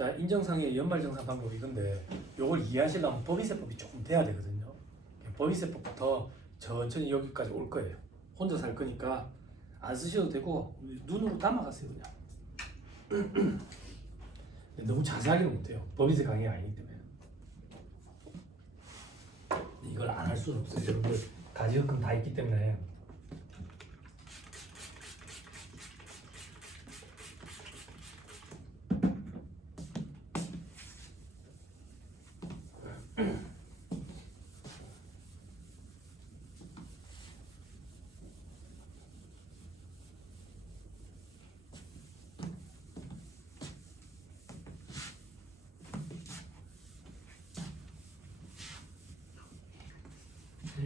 자, 인정상의 연말정산 방법이 이건데 요걸 이해하시려면 법인세법이 조금 돼야 되거든요. 법인세법부터 천천히 여기까지 올 거예요. 혼자 살 거니까 안 쓰셔도 되고 눈으로 담아가세요 그냥. 너무 자세하게는 못해요. 법인세 강의가 아니기 때문에. 이걸 안 할 수는 없어요. 여러분들 가지역금 다 있기 때문에.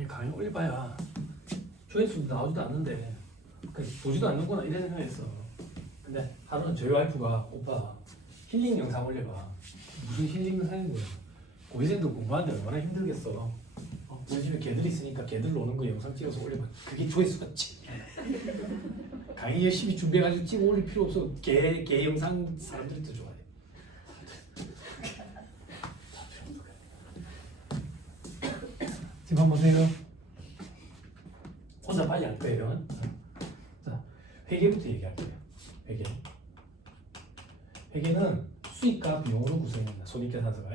강의 올려봐야 조회수도 나오지도 않는데 보지도 않는구나 이런 생각했어. 근데 하루는 저희 와이프가 오빠 힐링 영상 올려봐. 무슨 힐링 영상인 거야? 고시생도 공부하는데 얼마나 힘들겠어. 우리 집에 개들 있으니까 개들 노는 거 영상 찍어서 올려봐. 그게 조회수가 강의 열심히 준비해가지고 찍어 올릴 필요 없어. 개 영상 사람들이 더 좋아해. 지금 한번 보세요. 혼자 빨리 할 거예요. 자, 회계부터 얘기할게요. 회계는 수익과 비용으로 구성된다. 손익계산서가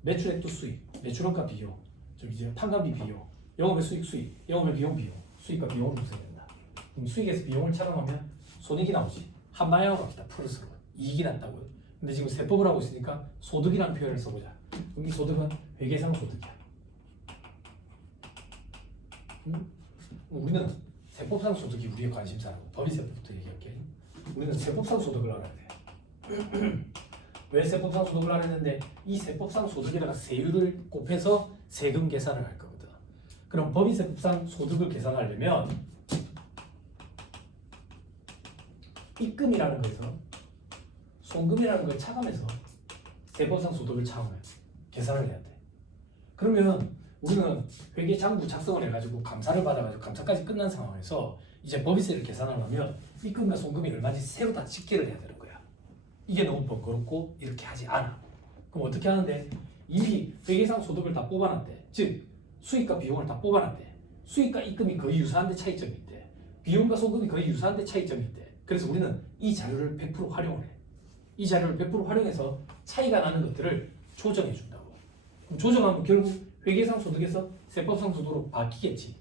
매출액도 수익, 매출원가 비용, 저기 이제 판관비 비용, 영업의 수익, 영업의 비용, 수익과 비용으로 구성된다. 그럼 수익에서 비용을 차감하면 손익이 나오지. 한 방향으로 갑시다. 플러스로 이익이 난다고요. 근데 지금 세법을 하고 있으니까 소득이라는 표현을 써보자. 그럼 이 소득은 회계상 소득이야. 우리는 세법상 소득이 우리의 관심사라고. 법인세법부터 얘기할게. 우리는 세법상 소득을 알아야 돼. 왜 세법상 소득을 알았는데 이 세법상 소득에다가 세율을 곱해서 세금 계산을 할 거거든. 그럼 법인세법상 소득을 계산하려면 입금이라는 거에서 송금이라는 걸 차감해서 세법상 소득을 차감해 계산을 해야 돼. 그러면 우리는 회계 장부 작성을 해가지고 감사를 받아가지고 감사까지 끝난 상황에서 이제 법인세를 계산하려면 입금과 송금이 얼마인지 새로 다 집계를 해야 되는 거야. 이게 너무 번거롭고 이렇게 하지 않아. 그럼 어떻게 하는데 이미 회계상 소득을 다 뽑아놨대. 즉 수익과 비용을 다 뽑아놨대. 수익과 입금이 거의 유사한데 차이점이 있대. 비용과 송금이 거의 유사한데 차이점이 있대. 그래서 우리는 이 자료를 100% 활용을 해. 이 자료를 100% 활용해서 차이가 나는 것들을 조정해 준다고. 그럼 조정하면 결국 회계상 소득에서 세법상 소득으로 바뀌겠지.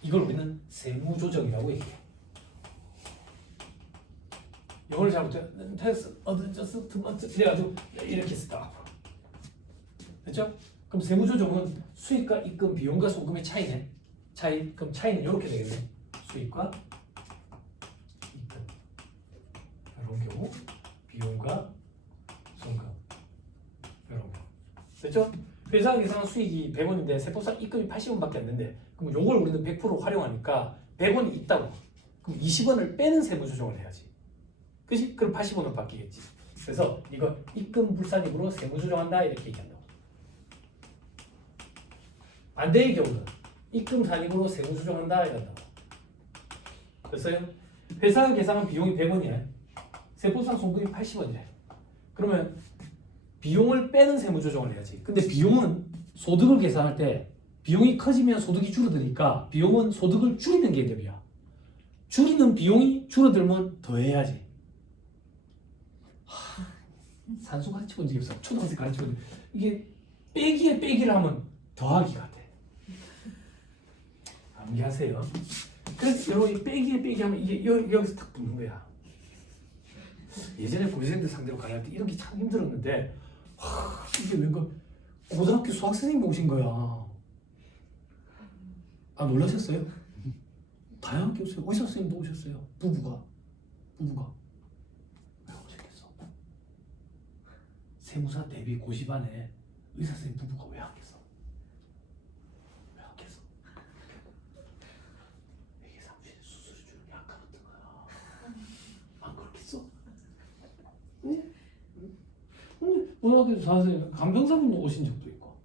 이걸 우리는 세무조정이라고 얘기해. 영어를 잘못해 테스 어드저스트먼트 이래가지고 이렇게 쓰다 앞으로. 됐죠? 그럼 세무조정은 수익과 입금, 비용과 송금의 차이네. 그럼 차이는 이렇게 되겠네. 수익과 입금 이런 경우, 비용과 송금 이런 경우. 됐죠? 회사 계산한 수익이 100원인데 세법상 입금이 80원밖에 안 된대. 그럼 요걸 우리는 100% 활용하니까 100원이 있다고. 그럼 20원을 빼는 세무조정을 해야지. 그치? 그럼 80원으로 바뀌겠지. 그래서 이거 입금 불산입으로 세무조정한다 이렇게 얘기한다고. 반대의 경우는 입금 산입으로 세무조정한다 이런다고. 됐어요? 회사가 계산한 비용이 100원이야. 세법상 송금이 80원이래. 그러면 비용을 빼는 세무조정을 해야지. 근데 비용은 소득을 계산할 때 비용이 커지면 소득이 줄어드니까 비용은 소득을 줄이는 개념이야. 줄이는 비용이 줄어들면 더해야지. 산수 가르쳐 본 적이 없어. 초등학생 가르쳐 본 적이 이게 빼기에 빼기를 하면 더하기 같아. 암기하세요. 그래서 여러분이 빼기에 빼기 하면 이게 여기서 딱 붙는 거야. 예전에 고시생들 상대로 강의할 때 이런 게 참 힘들었는데 이게 왠가 고등학교 수학선생님이 오신 거야. 아 놀라셨어요? 다양한 게 오세요. 의사 선생님도 오셨어요. 부부가 왜 오셨겠어? 세무사 대비 고시반에 의사 선생님 부부가 왜 왔겠어? 회계상수에 수수료 주는 게 아까 같은 거야. 안 그렇겠어? 네? 고등학교 선생님 감정사분도 오신 적도 있고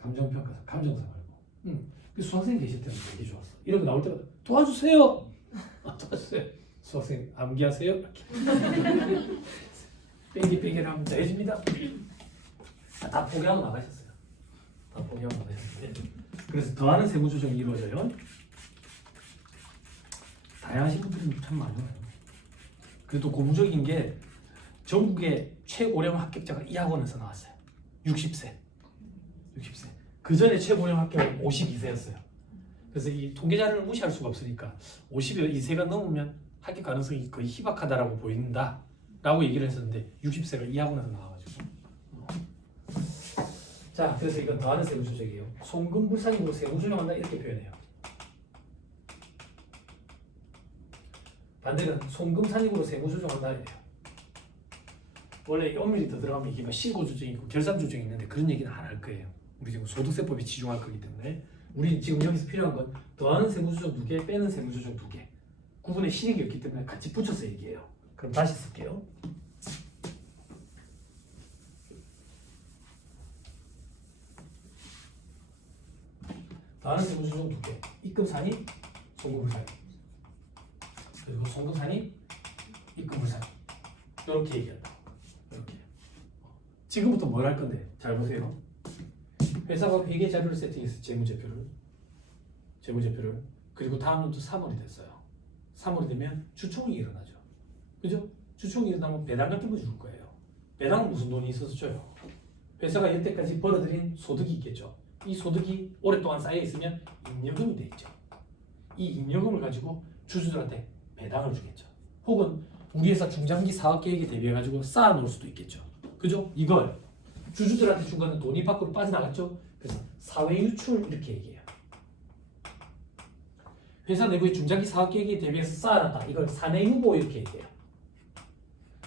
감정평가사, 감정사 말고 그 수학생이 계실 때는 되게 좋았어. 이런 거 나올 때마다 도와주세요. 도와주세요. 수학생 암기하세요. 이렇게. 빼기를 하면 더해집니다. 다 포기하고 나가셨어요. 다 포기하고 나가셨는데 그래서 더하는 세부 조정이 이루어져요. 다양하신 분들이 참 많아요. 그래도 고무적인 게 전국의 최고령 합격자가 이 학원에서 나왔어요. 60세. 그 전에 최고령 합격은 52세였어요. 그래서 이 통계자료를 무시할 수가 없으니까 52세가 넘으면 합격 가능성이 거의 희박하다라고 보인다라고 얘기를 했었는데 60세가 이 학원에서 나와가지고 자 그래서 이건 더하는 세부 조정이에요. 송금불상익으로 세부 조정한다 이렇게 표현해요. 반대는 송금산익으로 세부 조정한다 이래요. 원래 엄밀히 더 들어가면 이게 신고 조정이 있고 결산 조정이 있는데 그런 얘기는 안 할 거예요. 우리 지금 소득세법에 치중할 거기 때문에 우리 지금 여기서 필요한 건 더하는 세무조정 2개, 빼는 세무조정 2개. 구분의 실익이 없기 때문에 같이 붙여서 얘기해요. 그럼 다시 쓸게요. 더하는 세무조정 2개. 입금산이 송금불산이. 그리고 송금산이 입금불산이. 이렇게 얘기한다. 이렇게. 지금부터 뭘 할 건데? 잘 보세요. 회사가 회계 자료를 세팅해서 재무제표를 그리고 다음은 또 3월이 됐어요. 3월이 되면 주총이 일어나죠. 그죠? 주총이 일어나면 배당 같은 거 줄 거예요. 배당은 무슨 돈이 있어서 줘요? 회사가 여태까지 벌어들인 소득이 있겠죠. 이 소득이 오랫동안 쌓여 있으면 잉여금이 돼 있죠. 이 잉여금을 가지고 주주들한테 배당을 주겠죠. 혹은 우리 회사 중장기 사업 계획에 대비해 가지고 쌓아 놓을 수도 있겠죠. 그죠? 이걸 주주들한테 준 거는 돈이 밖으로 빠져나갔죠. 그래서 사회 유출 이렇게 얘기해요. 회사 내부의 중장기 사업 계획에 대비해서 쌓아놨다. 이걸 사내 유보 이렇게 얘기해요.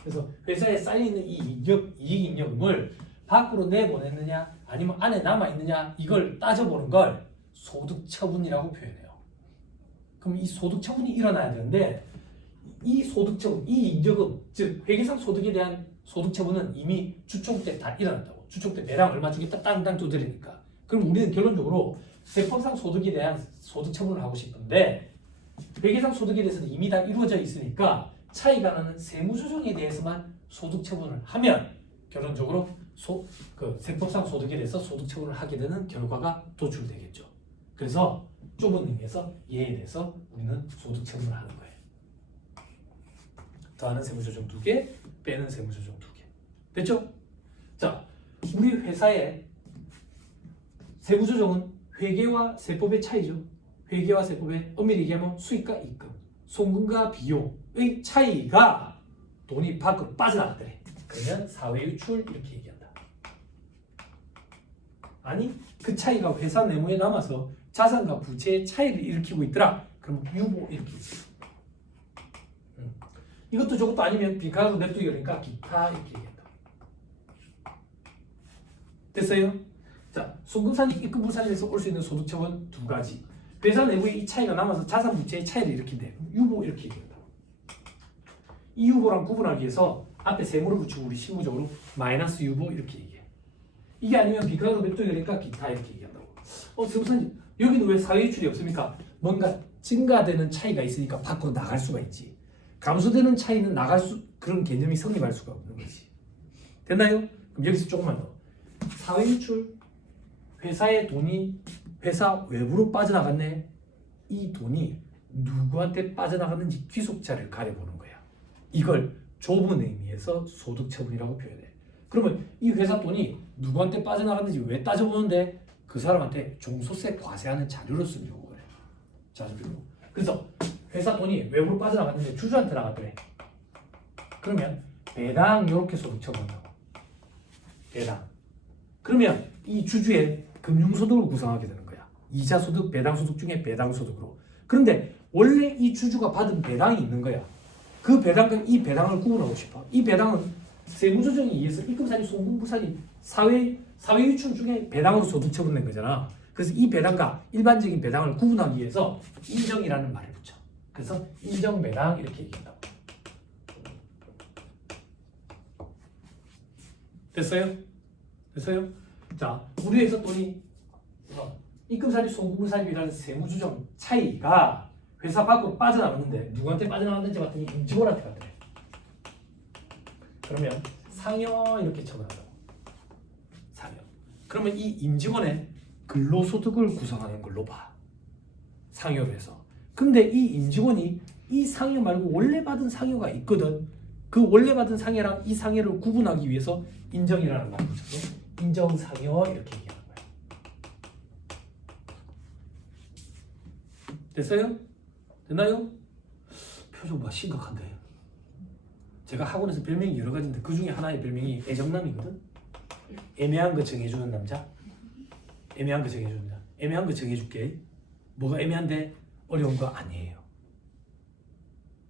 그래서 회사에 쌓여있는 이 이익 잉여금을 밖으로 내보냈느냐 아니면 안에 남아있느냐 이걸 따져보는 걸 소득처분이라고 표현해요. 그럼 이 소득처분이 일어나야 되는데 이 소득처분, 이 잉여금, 즉 회계상 소득에 대한 소득처분은 이미 주총 때 다 일어났다고. 주총 때 배당 얼마 주겠다 땅땅 두드리니까. 그럼 우리는 결론적으로 세법상 소득에 대한 소득처분을 하고 싶은데 회계상 소득에 대해서는 이미 다 이루어져 있으니까 차이가 나는 세무조정에 대해서만 소득처분을 하면 결론적으로 세법상 소득에 대해서 소득처분을 하게 되는 결과가 도출되겠죠. 그래서 좁은 의미에서 얘에 대해서 우리는 소득처분을 하는 거예요. 더하는 세무조정 2개, 빼는 세무조정 2개. 됐죠? 자, 우리 회사의 세무조정은 회계와 세법의 차이죠. 회계와 세법의 엄밀히 얘기하면 수익과 이익금, 송금과 비용의 차이가 돈이 밖으로 빠져나갔더래. 그러면 사회유출 이렇게 얘기한다. 아니, 그 차이가 회사 내부에 남아서 자산과 부채의 차이를 일으키고 있더라. 그럼 유보 이렇게 얘기해요. 이것도 저것도 아니면 빈칸으로 냅두기 그러니까 기타 이렇게 얘기한다. 됐어요? 자, 송금산익, 입금불산익에서 올 수 있는 소득처분 두 가지. 회사 내부에 이 차이가 남아서 자산 부채의 차이를 일으킨대. 유보 이렇게 얘기한다. 이 유보랑 구분하기 위해서 앞에 세모를 붙이고 우리 실무적으로 마이너스 유보 이렇게 얘기해. 이게 아니면 빈칸으로 냅두기 그러니까 기타 이렇게 얘기한다고. 세무사님 여기는 왜 사회유출이 없습니까? 뭔가 증가되는 차이가 있으니까 밖으로 나갈 수가 있지. 감소되는 차이는 그런 개념이 성립할 수가 없는 거지. 됐나요? 그럼 여기서 조금만 더. 사회유출, 회사의 돈이 회사 외부로 빠져나갔네. 이 돈이 누구한테 빠져나갔는지 귀속자를 가려보는 거야. 이걸 좁은 의미에서 소득처분이라고 표현해. 그러면 이 회사 돈이 누구한테 빠져나갔는지 왜 따져보는데 그 사람한테 종소세 과세하는 자료로 쓰려고 그래. 자료로. 그래서 회사 돈이 외부로 빠져나갔는데 주주한테 나갔더래. 그러면 배당 이렇게 소득처분한다고. 배당. 그러면 이 주주의 금융소득을 구성하게 되는 거야. 이자소득, 배당소득 중에 배당소득으로. 그런데 원래 이 주주가 받은 배당이 있는 거야. 그 배당과 이 배당을 구분하고 싶어. 이 배당은 세무조정에 의해서 입금산이, 송금부산이 사회유출 중에 배당으로 소득처분된 거잖아. 그래서 이 배당과 일반적인 배당을 구분하기 위해서 인정이라는 말을 붙여. 그래서 인정배당 이렇게 얘기한다고. 됐어요? 됐어요? 자, 우리 회사 돈이 입금산입, 송금산입이라는 세무조정 차이가 회사 밖으로 빠져나갔는데 누구한테 빠져나갔는지 봤더니 임직원한테 갔더래. 그러면 상여 이렇게 적어놔요. 상여. 그러면 이 임직원의 근로소득을 구성하는 걸로 봐. 상여로 해서. 근데 이 임직원이 이 상여 말고 원래 받은 상여가 있거든. 그 원래 받은 상여랑 이 상여를 구분하기 위해서 인정이라는 말을 붙여서 인정상여 이렇게 얘기하는 거야. 됐어요? 됐나요? 표정 봐, 심각한데. 제가 학원에서 별명이 여러 가지인데 그 중에 하나의 별명이 애정남이거든. 애매한 거 정해주는 남자. 애매한 거 정해주는 남자. 애매한 거 정해줄게. 뭐가 애매한데 어려운 거 아니에요.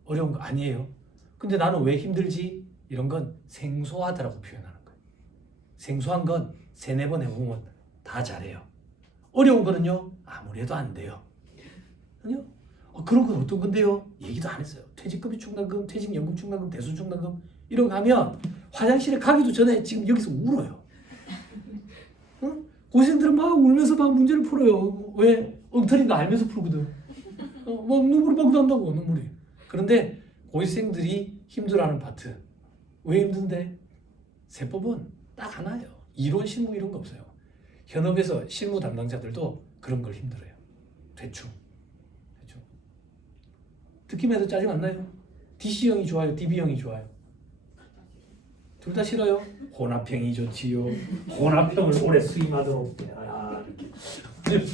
어려운 거 아니에요. 근데 나는 왜 힘들지? 이런 건 생소하다라고 표현하는 거예요. 생소한 건 3-4번 해보면 다 잘해요. 어려운 거는요 아무래도 안 돼요. 아니요? 그런 건 어떤 건데요? 얘기도 안 했어요. 퇴직급여 충당금, 퇴직연금 충당금, 대손 충당금 이런 거 하면 화장실에 가기도 전에 지금 여기서 울어요. 응? 고생들은 막 울면서 막 문제를 풀어요. 왜? 엉터리인 거 알면서 풀거든. 막 눈물이 막 난다고, 눈물이. 그런데 고시생들이 힘들어하는 파트. 왜 힘든데? 세법은 딱 하나예요. 이론 실무 이런 거 없어요. 현업에서 실무 담당자들도 그런 걸 힘들어요. 대충. 듣기만 해도 짜증 안 나요? DC형이 좋아요? DB형이 좋아요? 둘 다 싫어요? 혼합형이 좋지요. 혼합형을 오래 수임하도록. 이렇게.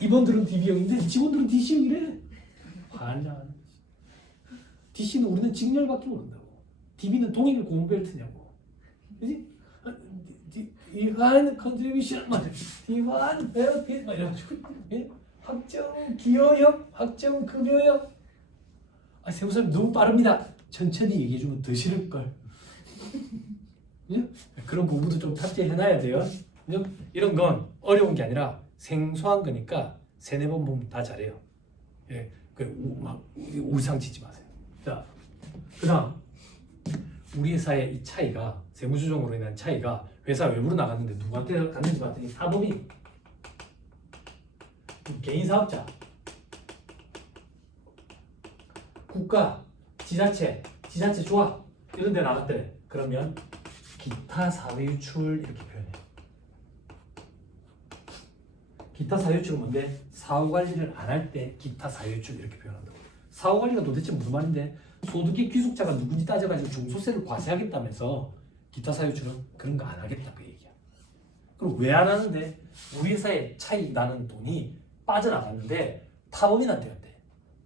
임원들은 DB형인데 직원들은 DC형이래. 환장. DC는 우리는 직렬밖에 모른다고. DB는 동일 고무벨트냐고. 그지? 디반 컨트리뷰션 막 디반 베어핏 막 이래가지고 확정 기여역, 확정 급여역. 세무사님 너무 빠릅니다. 천천히 얘기해주면 더 싫을걸. 그런 부분도 좀 탑재해놔야 돼요. 이런 건 어려운 게 아니라 생소한 거니까 3-4번 보면 다 잘해요. 예, 막 울상 치지 마세요. 자, 그다음 우리 회사의 이 차이가 세무조정으로 인한 차이가 회사 외부로 나갔는데 누구한테 갔는지 봤더니 사범인, 개인 사업자, 국가, 지자체 조합 이런 데 나갔더래. 그러면 기타 사회유출 이렇게 표현해요. 기타 사회유출은 뭔데? 사후관리를 안 할 때 기타 사회유출 이렇게 표현한다고. 사후관리가 도대체 무슨 말인데? 소득의 귀속자가 누군지 따져가지고 중소세를 과세하겠다면서 기타 사회유출은 그런 거 안 하겠다 그 얘기야. 그럼 왜 안 하는데? 우리 회사에 차이 나는 돈이 빠져나갔는데 타법인한테 갔대.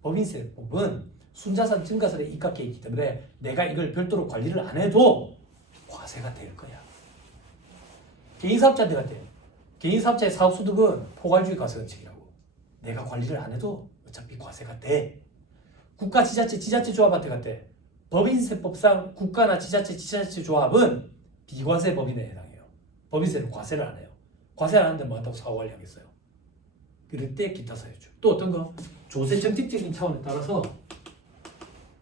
법인세법은 순자산 증가세에 입각해 있기 때문에 내가 이걸 별도로 관리를 안 해도 과세가 될 거야. 개인사업자한테 갔대. 개인사업자의 사업소득은 포괄주의 과세원칙이라고. 내가 관리를 안 해도 어차피 과세가 돼. 국가, 지자체, 지자체조합한테 갔대. 법인세법상 국가나 지자체, 지자체조합은 비과세 법인에 해당해요. 법인세는 과세를 안 해요. 과세 안 하는데 뭐 한다고 사후관리 하겠어요. 그럴 때 기타 사유출. 또 어떤 거? 조세 정책적인 차원에 따라서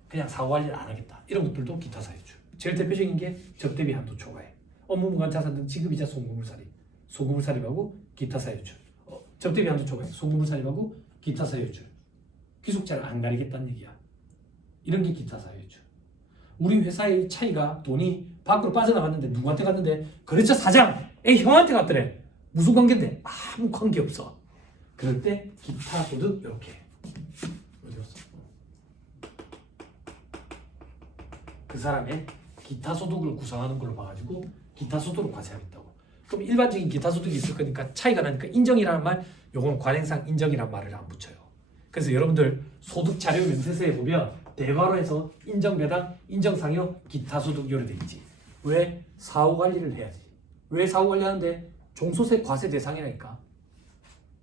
그냥 사후관리를 안 하겠다. 이런 것들도 기타 사유출. 제일 대표적인 게 적대비 한도 초과해. 업무무관 자산 등 지급이자 송금을 살입. 송금을 살입하고 기타 사유출. 적대비 한도 초과해. 송금을 살입하고 기타 사유출. 귀속자를 안 가리겠다는 얘기야. 이런 게 기타 사유출. 우리 회사의 차이가 돈이 밖으로 빠져나갔는데 누구한테 갔는데 거래처 사장, 형한테 갔더래. 무슨 관계인데? 아무 관계 없어. 그럴 때 기타 소득 이렇게. 어디 갔어? 그 사람의 기타 소득을 구성하는 걸로 봐가지고 기타 소득을 과세하겠다고. 그럼 일반적인 기타 소득이 있을 거니까 차이가 나니까 인정이라는 말, 요건 관행상 인정이라는 말을 안 붙여요. 그래서 여러분들 소득 자료 명세서에 보면 대괄호에서 인정 배당, 인정 상여, 기타 소득 요래 돼 있지. 왜? 사후 관리를 해야지. 왜 사후 관리하는데? 종소세 과세 대상이라니까.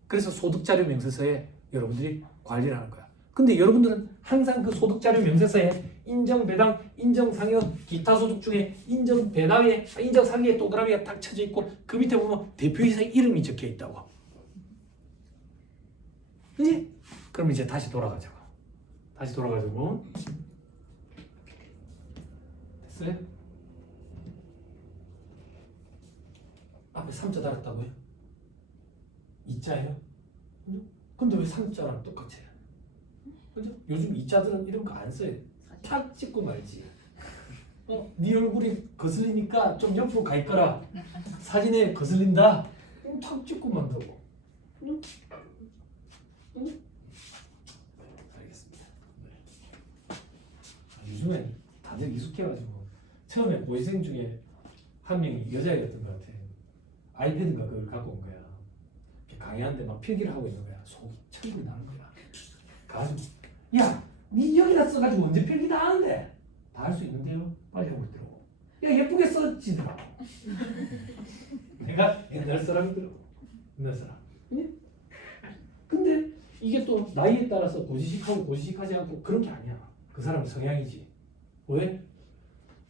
그래서 소득 자료 명세서에 여러분들이 관리를 하는 거야. 근데 여러분들은 항상 그 소득 자료 명세서에 인정 배당, 인정 상여, 기타 소득 중에 인정 배당에, 인정 상여에 동그라미가 딱 쳐져 있고 그 밑에 보면 대표이사 이름이 적혀 있다고. 그지? 그럼 이제 다시 돌아가자고. 다시 돌아가지고 됐어요? 앞에 3자 달았다고요? 2자예요? 근데 왜 3자랑 똑같이 해요? 그죠? 요즘 2자들은 이런 거 안 써요. 탁 찍고 말지. 네 얼굴이 거슬리니까 좀 옆으로 가 있거라. 사진에 거슬린다. 탁 찍고 만들고. 응? 응? 알겠습니다. 네. 요즘엔 다들 익숙해가지고 처음에 고시생 중에 한 명이 여자애였던 것 같아. 아이패드인가 그걸 갖고 온 거야. 강의하는데 막 필기를 하고 있는 거야. 속이 천불이 나는 거야. 가지고 야, 니 여기다 써가지고 언제 필기 다 하는데? 다 할 수 있는데요. 빨리 하고 있더라고. 야, 예쁘게 써지더라고. 내가 옛날 사람이더라고. 옛날 사람. 응? 근데 이게 또 나이에 따라서 고지식하고 고지식하지 않고 그런 게 아니야. 그 사람 성향이지. 왜?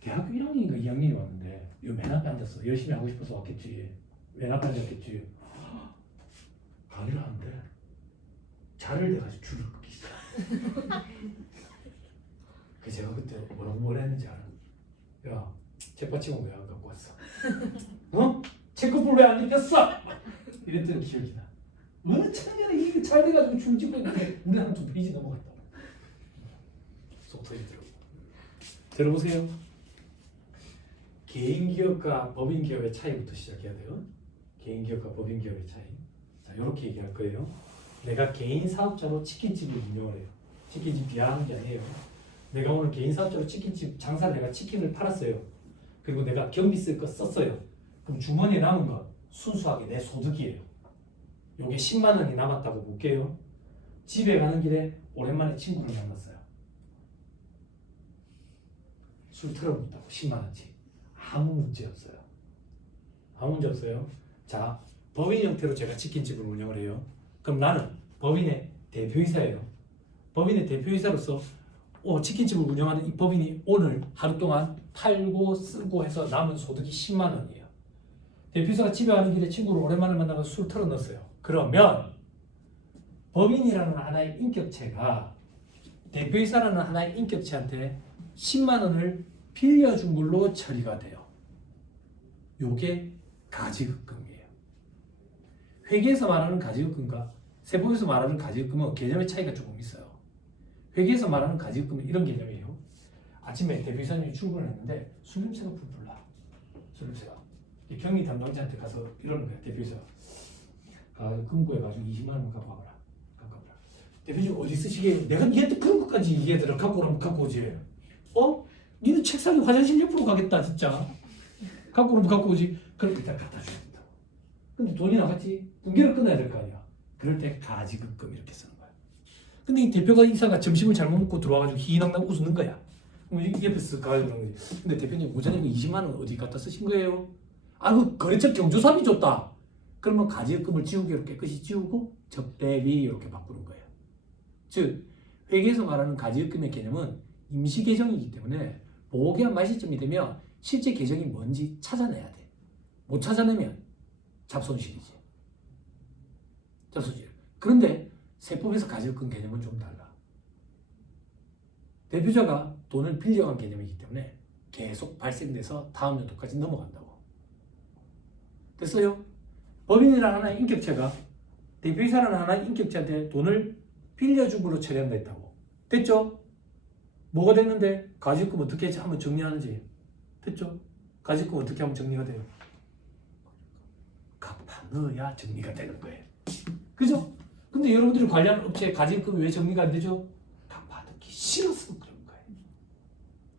대학교 1학년인가 2학년이 왔는데 요 맨 앞에 앉았어. 열심히 하고 싶어서 왔겠지. 맨 앞에 앉았겠지. 강의를 하는데 자를 대가지고 줄을 긋기 시작. 그 제가 그때 뭐라고 했는지 알아? 야, 책받침은 왜 안 갖고 왔어? 어? 체크볼 왜 안 입혔어? 이랬던 기억이 나. 어느 청년에 이게 잘 돼가지고 줄 찍고 있는데 우리 한 2페이지 넘어갔다. 속 터지더라고. 들어보세요. 개인기업과 법인기업의 차이부터 시작해야 돼요. 개인기업과 법인기업의 차이. 자, 이렇게 얘기할 거예요. 내가 개인 사업자로 치킨집을 운영을 해요. 치킨집 비하하는 게 아니에요. 내가 오늘 개인 사업자로 치킨집 장사를 내가 치킨을 팔았어요. 그리고 내가 경비 쓸 거 썼어요. 그럼 주머니에 남은 거 순수하게 내 소득이에요. 요게 10만 원이 남았다고 볼게요. 집에 가는 길에 오랜만에 친구를 만났어요. 술 털어놓았다고 10만 원치. 아무 문제 없어요. 아무 문제 없어요. 자, 법인 형태로 제가 치킨집을 운영을 해요. 그럼 나는 법인의 대표이사예요. 법인의 대표이사로서 치킨집을 운영하는 이 법인이 오늘 하루 동안 팔고 쓰고 해서 남은 소득이 10만 원이에요. 대표이사가 집에 가는 길에 친구를 오랜만에 만나서 술 털어넣었어요. 그러면 법인이라는 하나의 인격체가 대표이사라는 하나의 인격체한테 10만 원을 빌려준 걸로 처리가 돼요. 요게 가지급금이에요. 회계에서 말하는 가지급금과 세법에서 말하는 가지급금은 개념의 차이가 조금 있어요. 회계에서 말하는 가지급금은 이런 개념이에요. 아침에 대표이사님이 출근을 했는데 술 냄새가 풀풀 나. 술 냄새가. 경리 담당자한테 가서 이러는 거야. 대표이사가. 금고해가지고 20만 원 갖고 와봐라. 대표님 어디 쓰시게? 내가 니한테 그런 것까지 얘기하더라. 갖고 오라면 갖고 오지. 니는 책상에 화장실 옆으로 가겠다 진짜. 갖고 오면 갖고 오지. 그럼 일단 갖다 줘야 된다. 근데 돈이 나갔지. 분기를 끊어야 될 거 아니야. 그럴 때 가지급금 이렇게 쓰는 거야. 근데 이 대표가 이사가 점심을 잘못 먹고 들어와가지고 희희낙낙 웃는 거야. 그럼 옆에서 가지고 그런 거지. 근데 대표님 오전에 그 20만 원 어디 갖다 쓰신 거예요? 그 거래처 경조사비 줬다. 그러면 가지급금을 지우기로 깨끗이 지우고 적대비 이렇게 바꾸는 거예요. 즉 회계에서 말하는 가지급금의 개념은 임시 계정이기 때문에 보호기한 말시점이 되면 실제 계정이 뭔지 찾아내야 돼. 못 찾아내면 잡손실이지. 잡손실. 그런데 세법에서 가지급금 개념은 좀 달라. 대표자가 돈을 빌려간 개념이기 때문에 계속 발생돼서 다음 연도까지 넘어간다고. 됐어요? 법인이라는 하나의 인격체가 대표이사라는 하나의 인격체한테 돈을 빌려준 걸로 처리한다 했다고. 됐죠? 뭐가 됐는데 가지급금 어떻게 하면 정리하는지 됐죠? 가지급금 어떻게 하면 정리가 돼요? 갚아 넣어야 정리가 되는 거예요. 그죠? 근데 여러분들이 관리하는 업체에 가지급금이 왜 정리가 안 되죠? 갚아 넣기 싫어서 그런 거예요.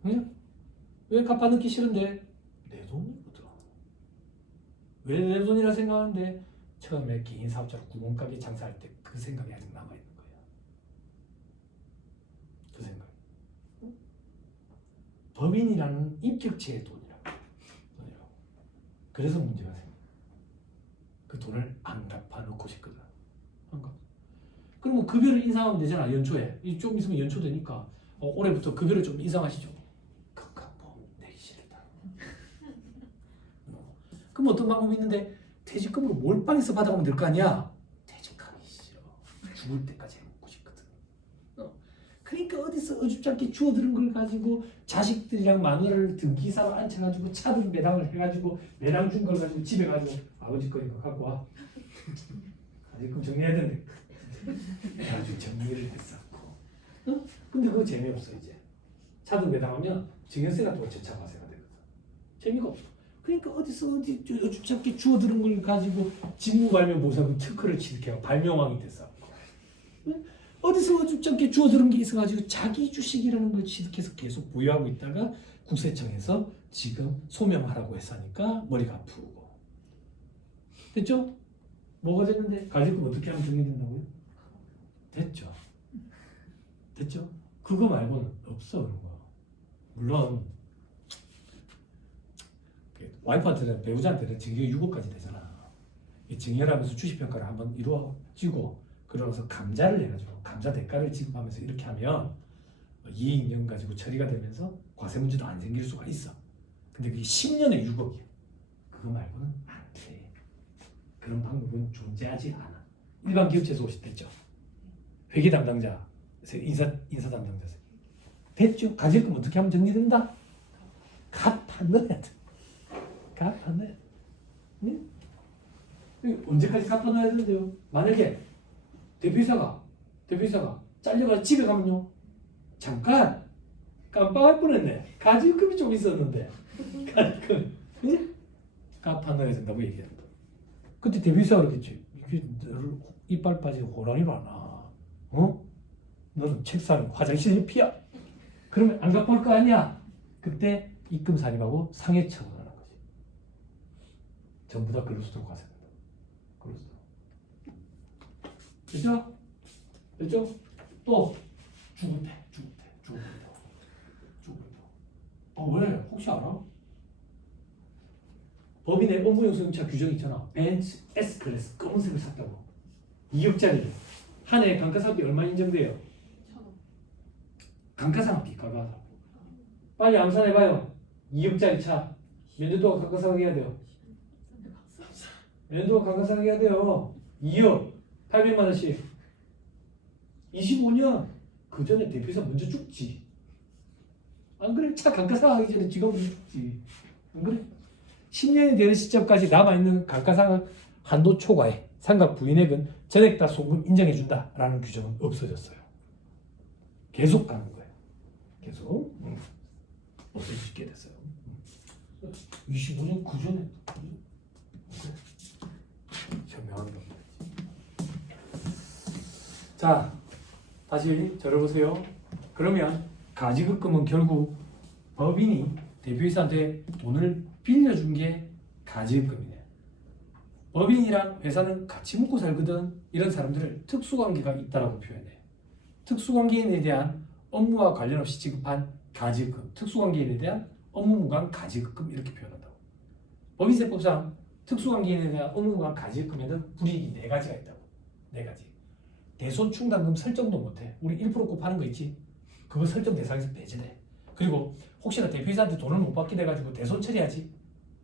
응? 왜 갚아 넣기 싫은데? 내 돈이거든. 왜 내 돈이라 생각하는데 처음에 개인 사업자로 구멍가게 장사할 때 그 생각이 아직 남아있는 거예요. 그 생각. 법인이라는 인격체의 돈이라고. 그래서 문제가 생겨. 그 돈을 안 갚아 놓고 싶거든. 안 갚아. 그러면 급여를 인상하면 되잖아. 연초에. 좀 있으면 연초 되니까 올해부터 급여를 좀 인상하시죠. 그거 내기 싫다. 그럼 어떤 방법이 있는데 퇴직금으로 몰빵해서 받아가면 될 거 아니야. 퇴직하기 싫어. 죽을 때까지 해먹고 싶거든. 그러니까 어디서 어줍잖게 주워들은 걸 가지고 자식들이랑 마누라를 등기사로 앉혀가지고 차들 매당을 해가지고 매당 준 걸 가지고 집에 가지고 아버지 거니까 갖고 와. 가지금 정리해야 되는데 해가지고 정리를 했었고. 근데 그거 재미없어 이제. 차등 배당하면 증여세 같은 거 재차 과세가 되거든. 재미가 없어. 그러니까 어디서 어디 어줍잖게 주워들은 걸 가지고 직무발명보상금 특허를 취득해가 발명왕이 됐어. 어디서 어줍잖게 주워들은 게 있어가지고 자기 주식이라는 걸 취득해서 계속 보유하고 있다가 국세청에서 지금 소명하라고 했으니까 머리가 아프고. 됐죠? 뭐가 됐는데? 가지금 어떻게 하면 정리된다고요? 됐죠. 됐죠? 그거 말고는 없어 그런 거. 물론 와이프한테는 배우자한테는 증여 6억까지 되잖아. 이 증여를 하면서 주식평가를 한번 이루어지고 그러면서 감자를 해가지고 감자 대가를 지급하면서 이렇게 하면 이익잉여 가지고 처리가 되면서 과세 문제도 안 생길 수가 있어. 근데 그게 10년에 6억이야. 그거 말고는 안 돼. 그런 방법은 존재하지 않아. 일반 기업체에서 오셨댔죠. 회계 담당자, 인사 담당자 됐죠. 가질금 어떻게 하면 정리된다? 갚아 넣어야 돼. 갚아 넣어야 돼. 응? 언제까지 갚아 넣어야 되는데요? 만약에 대표이사가 잘려가서 집에 가면요. 잠깐 깜빡할 뻔했네. 가질금이 좀 있었는데 가질금 갚아 넣어야 된다고 얘기한다. 그때 대표이사가 그러겠지. 이게 너를 이빨 빠지고 호랑이로 하나? 어? 너는 책상 화장실 옆이야. 그러면 안 갚을 거 아니야. 그때 입금 살인하고 상해 처분하는 거지. 전부 다 근로소득 과세된다. 근로소득. 됐죠? 됐죠? 또 죽을 때. 왜? 혹시 알아? 법인의 업무용 승용차 규정이 있잖아. 벤츠 S클래스 검은색을 샀다고. 2억짜리. 한 해 감가상각비 얼마 인정돼요? 1,000원. 감가상각비. 빨리 암산해봐요. 2억짜리 차. 몇 년 동안 감가상각 해야 돼요? 몇 년 동안 감가상각 해야 돼요? 2억 800만 원씩. 25년. 그 전에 대표이사 먼저 죽지. 안 그래? 차 감가상각 하기 전에 지가 먼저 죽지. 안 그래? 10년이 되는 시점까지 남아있는 감가상각 한도 초과에 상각 부인액은 전액 다 소금 인정해준다라는 규정은 없어졌어요. 계속 가는 거예요. 계속 없어지게 됐어요. 25년 그 전에 현명한 겁니다. 자, 다시 들어보세요. 그러면 가지급금은 결국 법인이 대표이사한테 돈을 빌려준 게 가지급금이네. 법인이랑 회사는 같이 먹고 살거든. 이런 사람들을 특수관계가 있다라고 표현해. 특수관계인에 대한 업무와 관련 없이 지급한 가지급금, 특수관계인에 대한 업무무관 가지급금 이렇게 표현한다고. 법인세법상 특수관계인에 대한 업무무관 가지급금에는 불이익이 4가지가 있다고. 4가지. 대손충당금 설정도 못해. 우리 1%꼭 파는 거 있지? 그거 설정 대상에서 배제돼. 그리고 혹시나 대표이사한테 돈을 못 받게 돼가지고 대손 처리하지?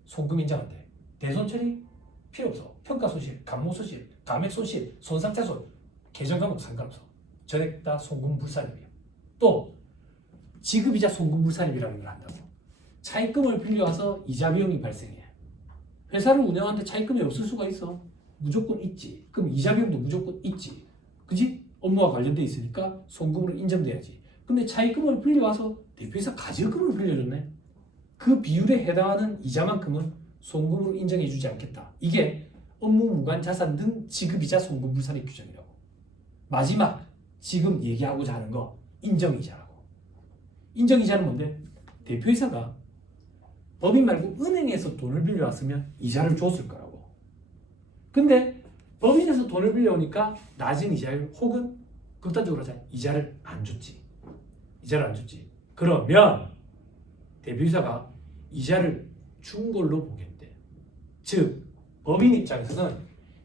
송금 인정 안 돼. 대손 처리 필요 없어. 평가 손실, 감모 손실, 감액 손실, 손상차손, 계정 감목 상관없어. 전액 다 송금 불산입이야. 또 지급이자 송금 불산입이라는 걸 한다고. 차입금을 빌려와서 이자 비용이 발생해. 회사를 운영하는데 차입금이 없을 수가 있어. 무조건 있지. 그럼 이자 비용도 무조건 있지. 그지? 업무와 관련돼 있으니까 송금으로 인정돼야지. 근데 차입금을 빌려와서 대표이사 가지급금을 빌려줬네. 그 비율에 해당하는 이자만큼은 송금으로 인정해주지 않겠다. 이게 업무 무관 자산 등 지급이자 송금 불산의 규정이라고. 마지막 지금 얘기하고자 하는 거 인정이자라고. 인정이자는 뭔데? 대표이사가 법인 말고 은행에서 돈을 빌려왔으면 이자를 줬을 거라고. 근데 법인에서 돈을 빌려오니까 낮은 이자율 혹은 극단적으로 하자 이자를 안 줬지. 이자를 안 줬지. 그러면 대표이사가 이자를 준 걸로 보겠대. 즉 법인 입장에서는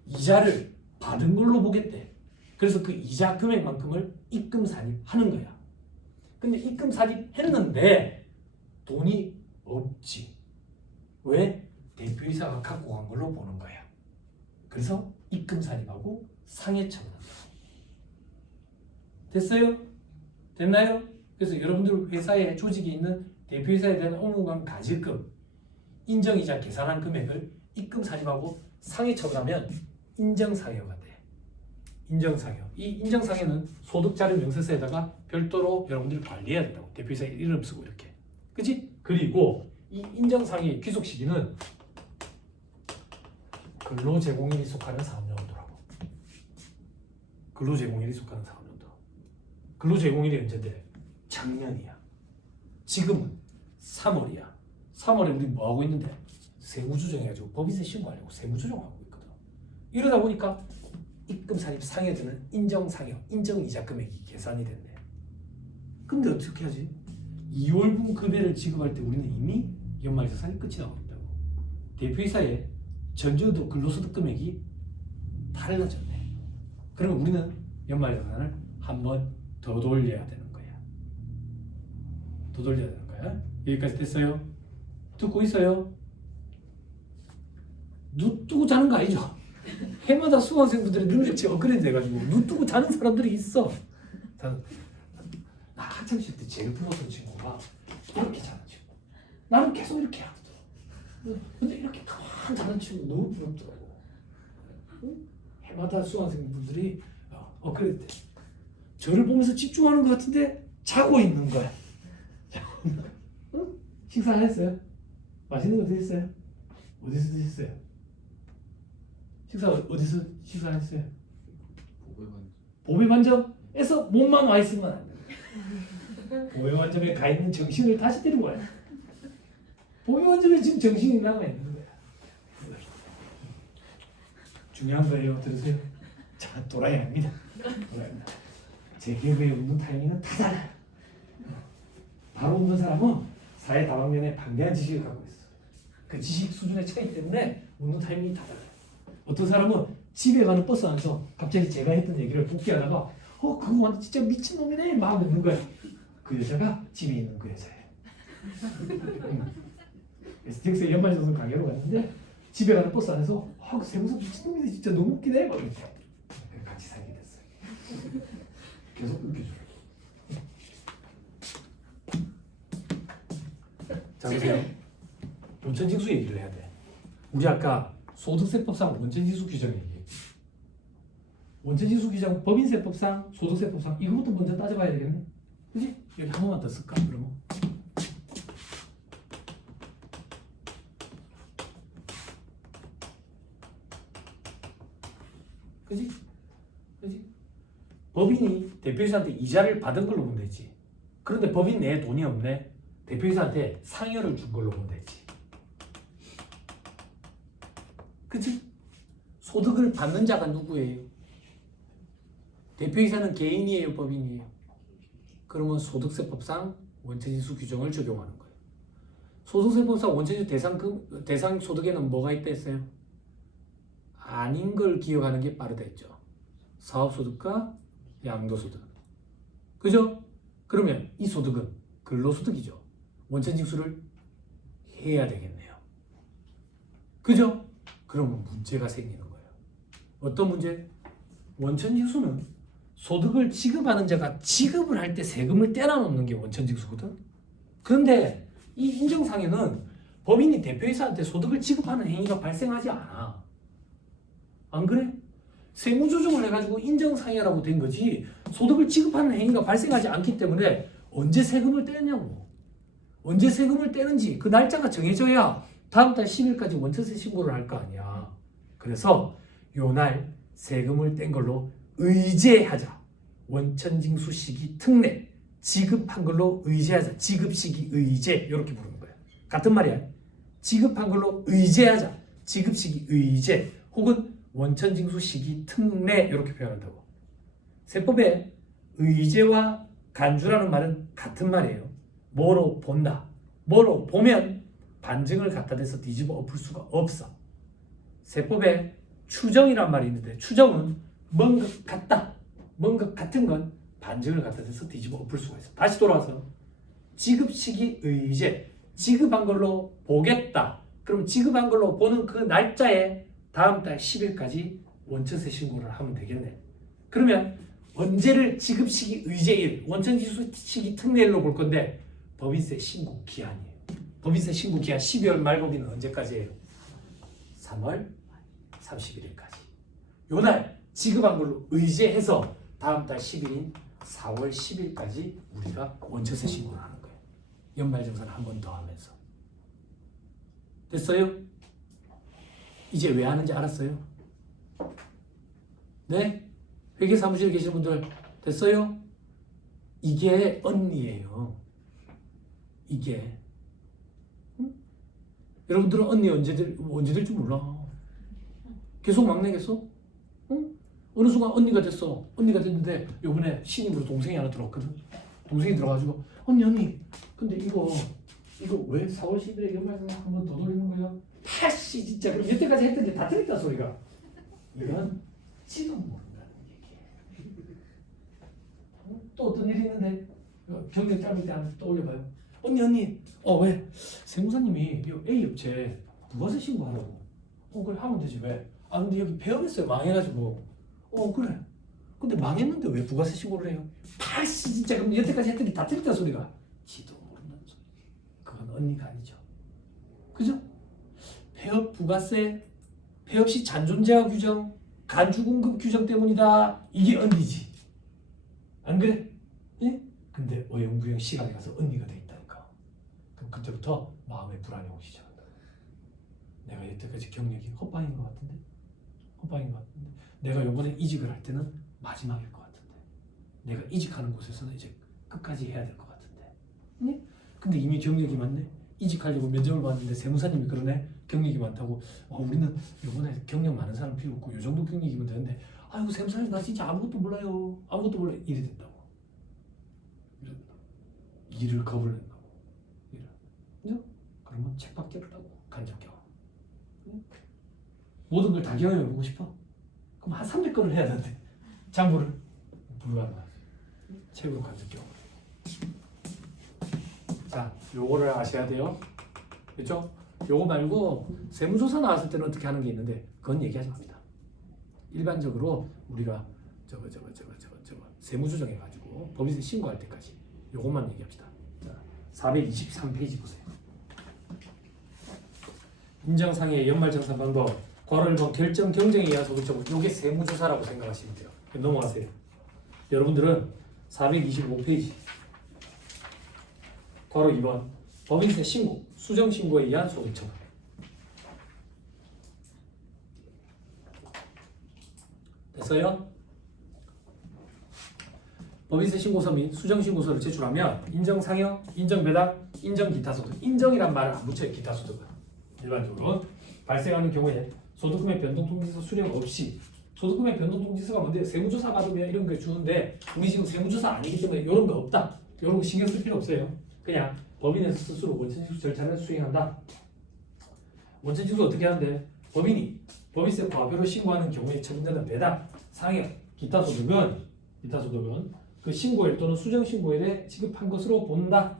이자를 받은 걸로 보겠대. 그래서 그 이자 금액만큼을 입금 살입하는 거야. 근데 입금 살입했는데 돈이 없지. 왜? 대표이사가 갖고 간 걸로 보는 거야. 그래서 입금 살입하고 상해 처분한다. 됐어요? 됐나요? 그래서 여러분들 회사에 조직이 있는 대표이사에 대한 업무관 가지금 인정이자 계산한 금액을 입금 살입하고 상해 처분하면 인정상여가 돼. 인정상여. 이 인정상여는 소득자료 명세서에다가 별도로 여러분들이 관리해야 된다고. 대표이사 이름 쓰고 이렇게. 그치? 그리고 이 인정상여의 귀속 시기는 근로제공일이 속하는 사업연도라고. 근로제공일이 속하는 사업연도. 근로제공일이 언제인데? 작년이야. 지금은 3월이야. 3월에 우리 뭐 하고 있는데? 세무조정해가지고 법인세 신고하려고 세무조정하고 있거든. 이러다 보니까 입금산입 상여되는 인정상여, 인정이자 금액이 계산이 됐네. 근데 어떻게 하지? 2월분 급여를 지급할 때 우리는 이미 연말정산이 끝이 나고 있다고. 대표이사의 전주도 근로소득 금액이 달라졌네. 그러면 우리는 연말정산을 한 번 더 돌려야 되는 거야. 더 돌려야 되는 거야. 여기까지 됐어요? 듣고 있어요? 눈 뜨고 자는 거 아니죠? 해마다 수강생분들의 능력치 업그레이드 돼가지고 눈 뜨고 자는 사람들이 있어. 나 학창시절 때 제일 부러웠던 친구가 이렇게 자는 친구. 나는 계속 이렇게 하거든. 근데 이렇게 가만 자는 친구 너무 부럽더라고. 해마다 수강생분들이 업그레이드 돼. 저를 보면서 집중하는 것 같은데 자고 있는 거야. 응? 식사 안 했어요? 맛있는 거 드셨어요? 어디서 드셨어요? 식사 어디서 식사했어요? 보배반점에서 몸만 와 있으면 안 돼. 보배반점에 가 있는 정신을 다시 데리고 와야 돼. 보배반점에 지금 정신이 남아 있는 거야. 중요한 거예요. 들으세요. 자, 돌아야 합니다. 제 기억에 웃는 타이밍은 다 달라요. 바로 웃는 사람은 사회 다방면에 방대한 지식을 갖고 있어. 그 지식 수준의 차이 때문에 웃는 타이밍이 다 달라요. 어떤 사람은 집에 가는 버스 안에서 갑자기 제가 했던 얘기를 복귀하다가 그거 완전 진짜 미친놈이네 막 웃는 거야. 그 여자가 집에 있는 그 여자예요. STX에 연말정산 강의로 갔는데 집에 가는 버스 안에서 그 세무서 미친놈이네 진짜 너무 웃기네 막 이렇게 같이 살게 됐어요. 계속 웃겨줘요. 자 보세요. 원천징수 얘기를 해야 돼. 우리 아까 소득세법상 원천징수 규정 얘기했지. 원천징수 규정 법인세법상 소득세법상 이거부터 먼저 따져봐야 되겠네. 그지? 여기 한 번만 더 쓸까 그러면? 그지? 그지? 법인이 대표이사한테 이자를 받은 걸로 보면 되지. 그런데 법인 내에 돈이 없네. 대표이사한테 상여를 준 걸로 보면 되지. 그치? 소득을 받는 자가 누구예요? 대표이사는 개인이에요, 법인이에요? 그러면 소득세법상 원천징수 규정을 적용하는 거예요. 소득세법상 원천징수 대상 소득에는 뭐가 있다 했어요? 아닌 걸 기억하는 게 빠르다 했죠. 사업소득과 양도소득. 그죠? 그러면 이 소득은 근로소득이죠. 원천징수를 해야 되겠네요. 그죠? 그러면 문제가 생기는 거예요. 어떤 문제? 원천징수는 소득을 지급하는 자가 지급을 할 때 세금을 떼라 놓는 게 원천징수거든. 그런데 이 인정상여는 법인이 대표이사한테 소득을 지급하는 행위가 발생하지 않아. 안 그래? 세무조정을 해가지고 인정상여라고 된 거지 소득을 지급하는 행위가 발생하지 않기 때문에 언제 세금을 떼냐고. 언제 세금을 떼는지 그 날짜가 정해져야 다음 달 10일까지 원천세 신고를 할 거 아니야. 그래서 요날 세금을 뗀 걸로 의제하자. 원천징수 시기 특례 지급한 걸로 의제하자. 지급 시기 의제 이렇게 부르는 거야. 같은 말이야. 지급한 걸로 의제하자. 지급 시기 의제 혹은 원천징수 시기 특례 이렇게 표현한다고. 세법에 의제와 간주라는 말은 같은 말이에요. 뭐로 본다. 뭐로 보면 반증을 갖다 대서 뒤집어 엎을 수가 없어. 세법에 추정이란 말이 있는데 추정은 뭔가 같다. 뭔가 같은 건 반증을 갖다 대서 뒤집어 엎을 수가 있어. 다시 돌아와서 지급 시기 의제. 지급한 걸로 보겠다. 그럼 지급한 걸로 보는 그 날짜에 다음 달 10일까지 원천세 신고를 하면 되겠네. 그러면 언제를 지급 시기 의제일, 원천징수 시기 특례일로 볼 건데 법인세 신고 기한이에요. 법인세 신고 기한 12월 말고기는 언제까지예요? 3월 31일까지. 요날 지급한 걸로 의제해서 다음 달 10일인 4월 10일까지 우리가 원천세 신고를 하는 거예요. 연말정산을 한 번 더 하면서. 됐어요? 이제 왜 하는지 알았어요? 네? 회계사무실에 계신 분들 됐어요? 이게 언니예요. 이게. 응? 여러분들은 언니 언제 될지 몰라. 계속 막내겠어? 응? 어느 순간 언니가 됐어. 언니가 됐는데 요번에 신입으로 동생이 하나 들어왔거든. 동생이 들어가지고 언니 근데 이거 왜 4월 10일에 연말정산 한 번 더 돌리는 거야? 다시 진짜 그럼 여태까지 했던 게 다 틀렸다 소리가. 이건 지도 모른다는 얘기예요. 또 어떤 일이 있는데 경력 짧을 때 한번 떠올려봐요. 언니 왜? 세무사님이 이 A 업체 부가세 신고하라고. 그래 하면 되지 왜? 근데 여기 폐업했어요. 망해가지고. 그래. 근데 망했는데 왜 부가세 신고를 해요? 다시 진짜 그럼 여태까지 했던 게 다 틀렸다 소리가. 지도 모르는 소리. 그건 언니가 아니죠. 그죠? 폐업 부가세, 폐업 시 잔존재화 규정, 간주공급 규정 때문이다. 이게 언니지. 안 그래? 예? 근데 어영부영 시간이 가서 언니가 돼 있다니까. 그럼 그때부터 마음에 불안이 오기 시작한다. 내가 여태까지 경력이 헛방인 것 같은데? 내가 요번에 이직을 할 때는 마지막일 것 같은데. 내가 이직하는 곳에서는 이제 끝까지 해야 될 것 같은데. 네? 근데 이미 경력이 많네. 이직하려고 면접을 봤는데 세무사님이 그러네. 경력이 많다고. 우리는 요번에 경력 많은 사람 필요 없고 요 정도 경력이면 되는데 아이고 세무사님 나 진짜 아무것도 몰라요. 이래 된다고. 일을 겁을 낸다고. 그죠? 그러면 책밖에 없다고. 간접 경험. 모든 걸 다 경험해보고 싶어? 그럼 한 300건을 해야 되는데 장부를 불가능하지. 책으로 간접 경험. 자, 요거를 아셔야 돼요. 그렇죠? 요거 말고 세무조사 나왔을 때는 어떻게 하는 게 있는데 그건 얘기하지 맙니다. 일반적으로 우리가 저거 세무조정 해가지고 법인세 신고할 때까지 요것만 얘기합시다. 자, 423페이지 보세요. 인정상의 연말정산 방법 괄호 1번 결정 경쟁에 의한 소득처분. 요게 세무조사라고 생각하시면 돼요. 넘어가세요. 여러분들은 425페이지 괄호 2번 법인세 신고, 수정신고에 의한 소득처분. 됐어요? 법인세 신고서 및 수정신고서를 제출하면 인정상여, 인정배당, 인정기타소득. 인정이란 말을 안 붙여요. 기타소득은. 일반적으로 발생하는 경우에 소득금액 변동통지서 수령 없이. 소득금액 변동통지서가 뭔데? 세무조사 받으면 이런 거 주는데 우리 지금 세무조사 아니기 때문에 이런 거 없다. 이런 거 신경 쓸 필요 없어요. 그냥 법인에서 스스로 원천징수 절차를 수행한다. 원천징수 어떻게 하는데? 법인이 법인세 과표로 신고하는 경우에 처분되는 배당, 상여, 기타 소득은 그 신고일 또는 수정 신고일에 지급한 것으로 본다.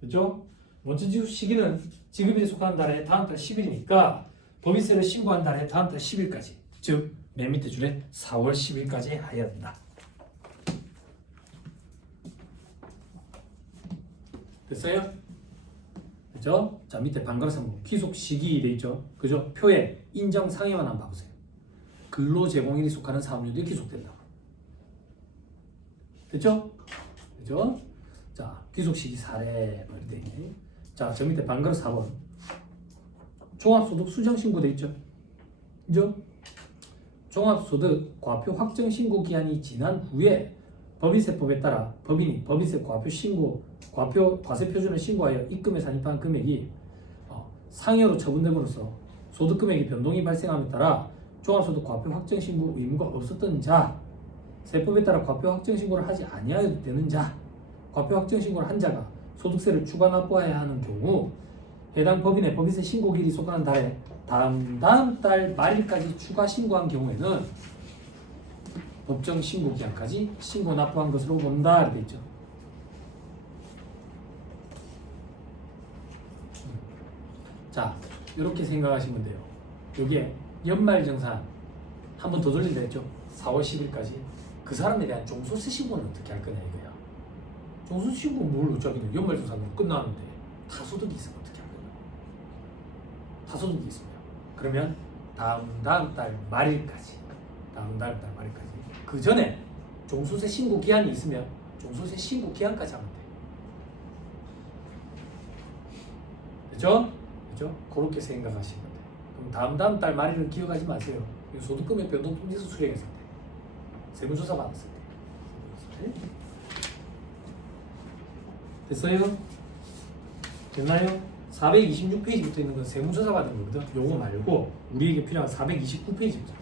그렇죠? 원천징수 시기는 지급일에 속하는 달에 다음 달 10일이니까 법인세를 신고한 달에 다음 달 10일까지, 즉 맨 밑에 줄에 4월 10일까지 해야 된다. 됐어요? 그죠? 자, 밑에 반가르상무 귀속 시기 돼 있죠? 그죠? 표에 인정 상해만 한번 봐보세요. 근로 제공일이 속하는 사업료들이 귀속된다. 됐죠? 그죠? 자, 귀속 시기 사례 돼 있네. 자, 저 밑에 반가르 4번 종합소득 수정 신고 돼 있죠? 그죠? 종합소득 과표 확정 신고 기한이 지난 후에 법인세법에 따라 법인이 법인세 과표 신고, 과표 과세 표준을 신고하여 입금에 산입한 금액이 상여로 처분됨으로써 소득금액이 변동이 발생함에 따라 종합소득 과표 확정 신고 의무가 없었던 자, 세법에 따라 과표 확정 신고를 하지 아니하여도 되는 자, 과표 확정 신고를 한 자가 소득세를 추가 납부해야 하는 경우 해당 법인의 법인세 신고일이 속하는 달에 다음 달 말일까지 추가 신고한 경우에는 법정 신고 기한까지 신고 납부한 것으로 본다 이렇게 있죠. 자, 이렇게 생각하시면 돼요. 여기에 연말정산 한 번 더 돌린다 했죠. 4월 10일까지. 그 사람에 대한 종소세 신고는 어떻게 할 거냐 이거야. 종소세 신고 뭘 어차피 연말정산으로 끝나는데 타소득이 있으면 어떻게 할 거냐. 타소득이 있으면 그러면 다음 달 말일까지 다음 달 말일까지. 그 전에 종소세 신고 기한이 있으면 종소세 신고 기한까지 하면 돼. 그죠? 그죠? 그렇게 생각하시면 돼. 그럼 다음 달 말일은 기억하지 마세요. 소득금액 변동통지서 수령했을 때, 세무조사 받았을 때. 됐어요? 됐나요? 426페이지부터 있는 건 세무조사 받은 거거든. 요거 말고 우리에게 필요한 429페이지입니다.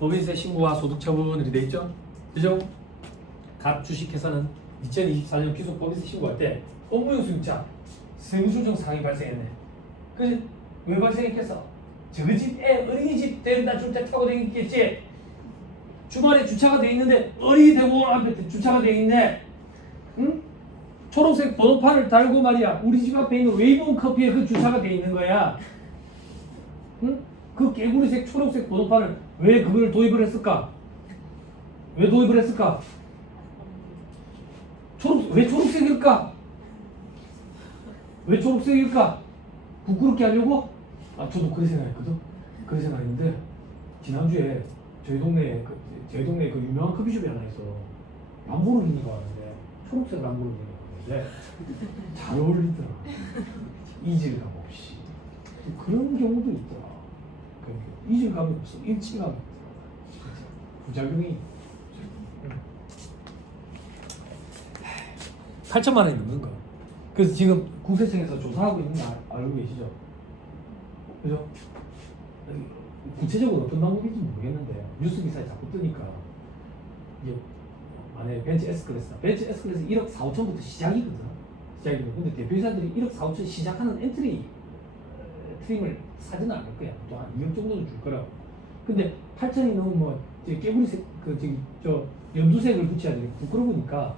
법인세 신고와 소득처분이 돼 있죠? 그죠? 각 주식회사는 2024년 귀속 법인세 신고할 때 업무용 수익자 세무조정 사항이 발생했네. 그지? 왜 발생했겠어? 저그 집 애 어린이집 데려다 줄 때 타고 다녔겠지? 주말에 주차가 돼 있는데 어린이 대공원 앞에 주차가 돼 있네. 응? 초록색 번호판을 달고 말이야. 우리 집 앞에 있는 웨이본 커피에 그 주차가 돼 있는 거야. 응? 그 개구리색 초록색 번호판을 왜 그걸 도입을 했을까? 왜 도입을 했을까? 왜 초록색일까? 왜 초록색일까? 부끄럽게 하려고? 아, 저도 그렇게 생각했거든. 그렇게 생각했는데 지난주에 저희 동네에 그 유명한 커피숍이 하나 있어. 람보르기니가 왔는데 초록색 람보르기니가 왔는데 잘 어울리더라. 이질감 없이. 그런 경우도 있더라. 이질감이 없어. 일치감이 없어. 부작용이 8천만 원이 넘는 거. 그래서 지금 국세청에서 조사하고 있는 거 알고 계시죠? 그죠? 구체적으로 어떤 방법인지 모르겠는데 뉴스 기사에 자꾸 뜨니까 이게 만약에 벤츠 S클래스다. 벤츠 S클래스 1억 4천부터 시작이거든. 근데 대표이사들이 1억 4천 시작하는 엔트리 트림을 사지는 않을 거야. 또 한 2억 정도는 줄 거라고. 근데 8천이 넘으면 뭐 깨구리색 연두색을 붙여야 되니까 부끄러우니까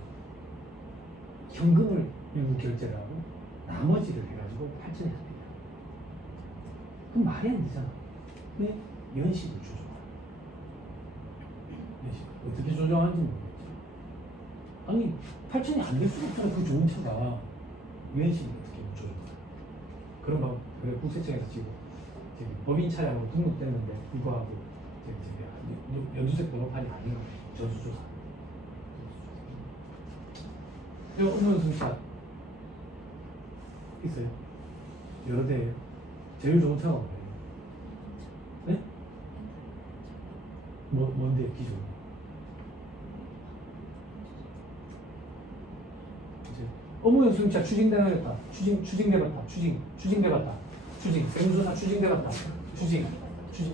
현금을 일부 결제를 하고 나머지를 해가지고 8천에 합니다. 그럼 말이 안 되잖아. 근데 연식을 조정하라. 연식 어떻게 조정하는지 모르겠지. 아니 8천이 안 될 수가 없잖아. 그 좋은 차가 연식을 어떻게 조정하라. 그런 방 그래 국세청에서 지금 법인 차량으로 등록됐는데 이거하고 연두색 번호판이 아닌 거예요. 전수조사. 업무연수차 있어요? 여러 대예요. 제일 좋은 차가 뭐예요? 네? 뭔데 기준? 업무연수차 추징당하겠다. 추징돼봤다. 추징돼봤다. 세무조사 추징돼봤다. 추징.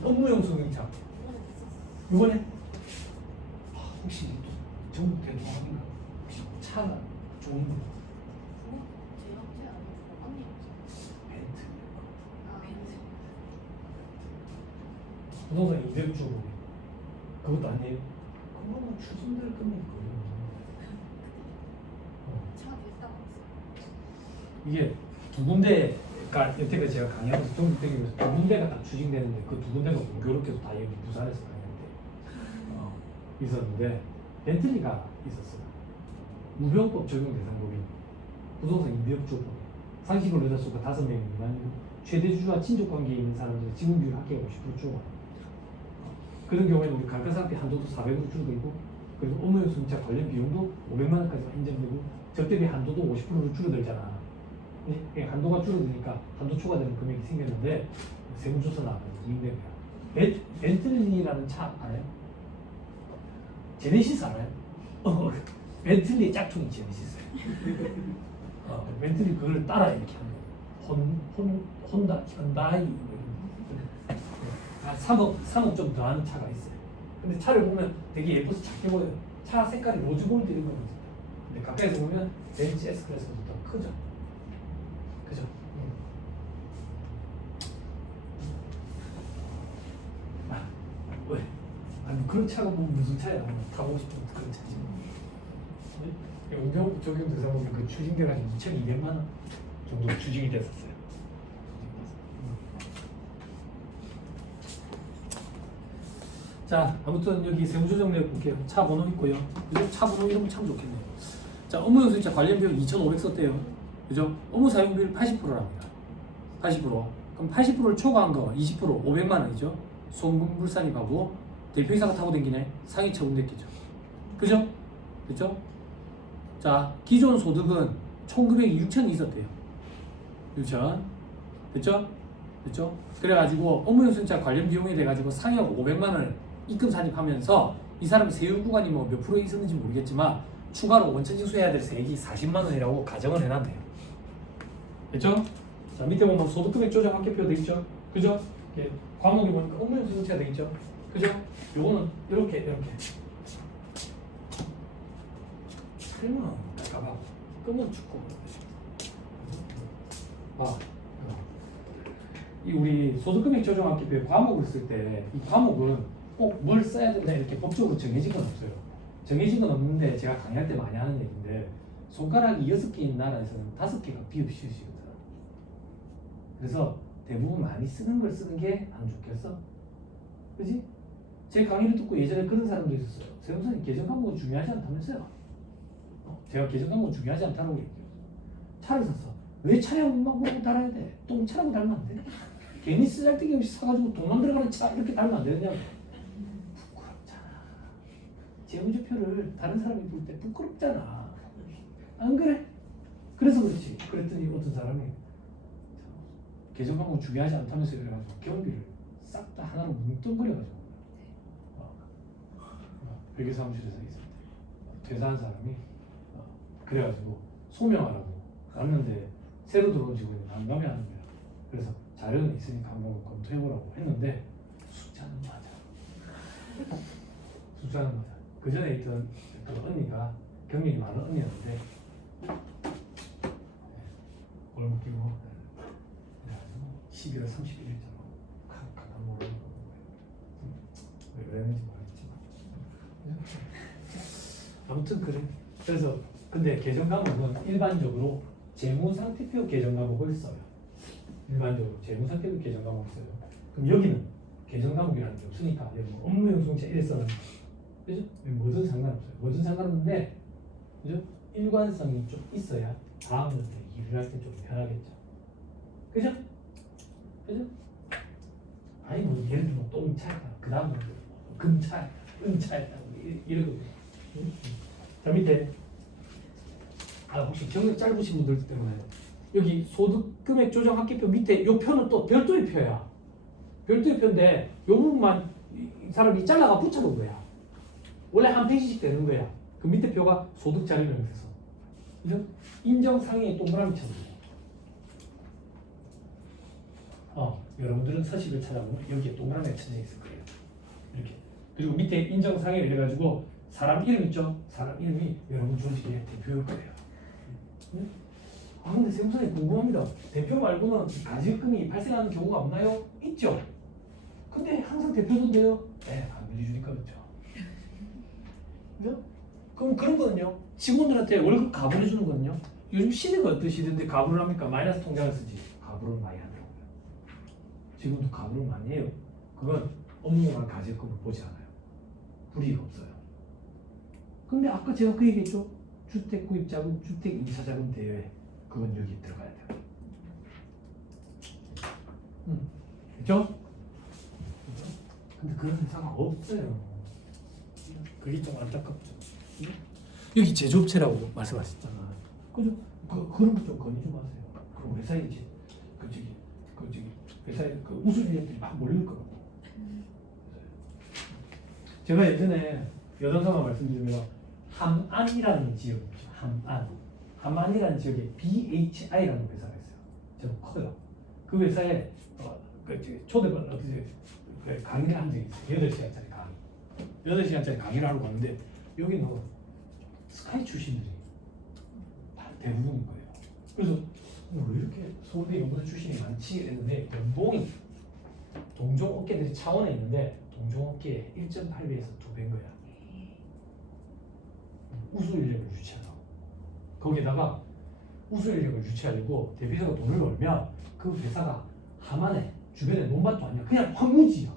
업무연수차. 이번에 혹시 전국 대통령인가? 혹시 차가 좋은 거? 벤트. 부동산 200주 그것도 아니에요? 그거는 추진될 금액이거든요. 이게 두 군데가 여태까지 제가 강의하면서 전국 대기업에서 두 군데가 다 추진되는데 그 두 군데가 공교롭게도 다 여기 부산에서 강의했는데 있었는데 벤틀리가 있었어요. 무병법 적용 대상법인 부동산 200주 상식을 여자수가 5명 미만이고 최대 주주와 친족 관계에 있는 사람들은 지분 비율 합계가 50% 추가. 그런 경우에는 우리 감가상각비 한도도 400으로 줄어들고 그리고 업무연수차 관련 비용도 500만 원까지 인정되고 적대비 한도도 50%로 줄어들잖아. 한도가 줄어드니까 한도 초과되는 금액이 생겼는데 세무조사 나가면 이익된 거야. 벤틀리라는 차 알아요? 제네시스 알아요? 벤틀리 짝퉁이 제네시스예요. 벤틀리 그걸 따라 이렇게 하는 거예요. 혼다, 현다이 3억 좀 더하는 차가 있어요. 근데 차를 보면 되게 예뻐서 작게 보여요. 차 색깔이 로즈골드 이런 거는 근데 가까이서 보면 벤츠 S클래스보다 더 크죠. 그죠? 왜? 아니 그런 차가 뭐 무슨 차야? 타고 싶은 그런 차지. 운전 적용 대상법인 그 추징돼가지고 2,200만 원 정도 추징이 됐었어요. 자, 아무튼 여기 세무조정 내역 볼게요. 차 번호 있고요. 그죠? 차 번호 이러면 참 좋겠네요. 자, 업무연수차 관련 비용 2,500 썼대요. 그죠? 업무 사용 비율 80%랍니다. 80%. 그럼 80%를 초과한 거 20% 500만 원이죠. 송금불산입하고 대표이사가 타고 댕기네. 상해 처분됐겠죠. 그죠? 됐죠? 자, 기존 소득은 총 금액이 6천이 있었대요. 6천. 됐죠? 됐죠? 그래가지고 업무용순자 관련 비용에 돼가지고 상여금 500만 원을 입금 산입하면서 이 사람이 세율 구간이 뭐 몇 프로 있었는지 모르겠지만 추가로 원천징수해야 될 세액이 40만 원이라고 가정을 해놨네요. 됐죠? 자, 밑에 보면 소득금액 조정 합계표 되겠죠? 그죠? 예, 과목이 보니까 업무용순자가 되겠죠? 그죠? 요거는 이렇게 설마 가봐 끄면 죽고 이 우리 소득금액 조정 합계표에 과목을 쓸 때 이 과목은 꼭 뭘 써야 된다 이렇게 법적으로 정해진 건 없어요. 정해진 건 없는데 제가 강의할 때 많이 하는 얘기인데 손가락이 6개인 나라에서는 5개가 비읍시옷이거든. 그래서 대부분 많이 쓰는 걸 쓰는 게 안 좋겠어? 그지? 제 강의를 듣고 예전에 그런 사람도 있었어요. 세무사님 계정 과목은 중요하지 않다면서요? 제가 계정 과목은 중요하지 않다고 얘기해요. 차를 샀어. 왜 차에 운만 보고 달아야 돼? 똥차라고 달면 안 돼? 괜히 쓰잘데기 없이 사가지고 돈만 들어가는 차 이렇게 달면 안 되느냐고. 부끄럽잖아. 재무제표를 다른 사람이 볼 때 부끄럽잖아. 안 그래? 그래서 그렇지. 그랬더니 어떤 사람이 계정 과목 중요하지 않다면서 그래가지고 경비를 싹 다 하나로 뭉뚱그려가지고 회계사무실에서 있을 때 퇴사한 사람이 그래가지고 소명하라고 왔는데 새로 들어온 직원이 난감해 하는 거야. 그래서 자료는 있으니까 한번 검토해보라고 했는데 숫자는 맞아. 숫자는 맞아. 그 전에 있던 그 언니가 경력이 많은 언니였는데 얼굴 끼고 그래가지고 11월 31일자로 가만 모르는 거예요. 왜 그랬는지 모르겠지만 아무튼 그래. 그래서 근데 계정 과목은 일반적으로 재무상태표 계정 과목을 써요. 일반적으로 재무상태표 계정 과목을 써요. 그럼 여기는 계정 과목이라는 게 없으니까 여기 뭐 업무용순자 1 써는 그죠? 뭐든 상관없어요. 뭐든 상관없는데 그죠? 일관성이 좀 있어야 다음부터 일을 할 때 좀 편하겠죠. 그죠? 그죠? 아니 뭐 예를 들면 똥차였다. 그 다음은 금차, 은차였다. 이러거든요. 자 밑에 혹시 경력 짧으신 분들 때문에 여기 소득금액 조정 합계표 밑에 이 표는 또 별도의 표야. 별도의 표인데 이 부분만 이 사람이 잘라가 붙여놓은 거야. 원래 한 페이지씩 되는 거야. 그 밑에 표가 소득자료명에서 그죠? 인정상에 동그라미 쳐놓은 여러분들은 서식을 찾아보면 여기에 동그라미가 쳐져 있을 거예요. 이렇게. 그리고 밑에 인정상에 이래가지고 사람 이름 있죠? 사람 이름이 여러분 조직의 대표일 거예요. 응? 근데 세무사님 궁금합니다. 대표 말고는 가지금이 발생하는 경우가 없나요? 있죠. 근데 항상 대표던데요? 네, 안 빌려주니까 그렇죠. 그죠? 그럼 그런 거는요. 직원들한테 월급 가불해 주는 거는요. 요즘 시대가 어떤 시대인데 가불을 합니까? 마이너스 통장을 쓰지. 가불은 많이 하더라고요. 지금도 가불은 많이 해요. 그건 업무만 가지금을 보지 않아요. 불이익 없어요. 근데 아까 제가 그 얘기했죠. 주택 구입자금, 주택 이사자금 대여에 그건 여기 들어가야 돼요. 그렇죠? 근데 그런 회사가 없어요. 그게 좀 안타깝죠. 여기 제조업체라고 말씀하셨잖아. 그죠? 그런 거 좀 건의 좀 하세요. 그럼 회사에 이제 회사에 그 우수인력들이 막 몰릴 거라고. 제가 예전에 여담삼아 말씀드리면 함안이라는 지역 있죠. 함안이라는 지역에 BHI라는 회사가 있어요. 좀 커요. 그 회사에 초대받은 강의를 한 적이 있어요. 8시간짜리 강의. 8시간짜리 강의를 하러 갔는데 여기는 스카이 출신들이 대부분인 거예요. 그래서 왜 이렇게 서울대 연구소 출신이 많지 했는데 연봉이 동종업계들이 차원에 있는데 동종업계의 1.8배에서 2배인 거야. 우수인력을 유치하라고. 거기다가 우수인력을 유치하려고 대표자가 돈을 벌면 그 회사가 함안에 주변에 논밭도 아니야. 그냥 황무지야.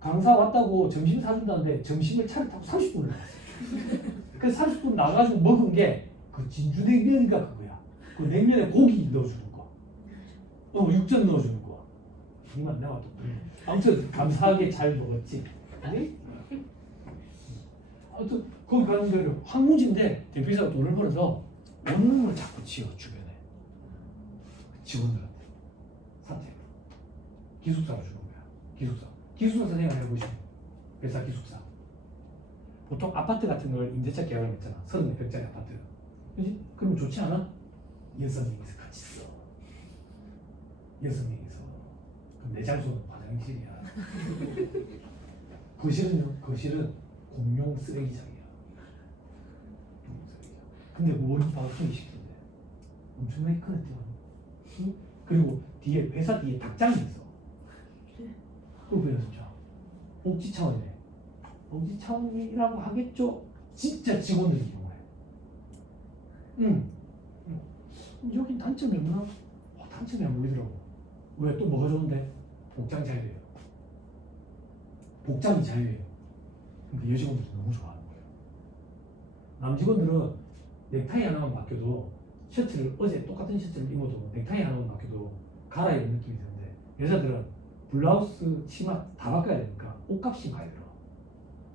강사 왔다고 점심 사준다는데 점심을 차를 타고 30분을 나갔어. 그래서 30분 나가가지고 먹은 게 그 진주냉면인가 그거야. 그 냉면에 고기 넣어주는 거. 육전 넣어주는 거. 정말 내가 또 아무튼 감사하게 잘 먹었지. 아니? 아무튼 거기 가는 데를 황무지인데 대표이사가 돈을 벌어서 원룸을 자꾸 지어 주변에 직원들한테 사택 기숙사로 주는 거야. 기숙사 생활 해보시면 회사 기숙사 보통 아파트 같은 걸 임대차 계약을 했잖아. 34평짜리 아파트. 그지? 그러면 좋지 않아? 6명이서 같이 써. 6명이서. 그럼 내 장소는 화장실이야. 거실은 공용 쓰레기장이야. 근데 월급 받았으면 20%인데 엄청나게 큰 혜택이야. 그리고 뒤에 회사 뒤에 닭장이 있어. 그거 진짜 복지 차원이네. 복지 차원이라고 하겠죠. 진짜 직원들이 이용해. 여긴 단점이 없나? 단점이 안 보이더라고. 왜? 또 뭐가 좋은데? 복장 자유예요. 복장이 자유예요. 근데 여직원들이 너무 좋아하는 거예요. 남직원들은 넥타이 하나만 바뀌어도 셔츠를 어제 똑같은 셔츠를 입어도 넥타이 하나만 바뀌어도 갈아입은 느낌이 드는데 여자들은 블라우스, 치마 다 바꿔야 되니까 옷값이 많이 들어.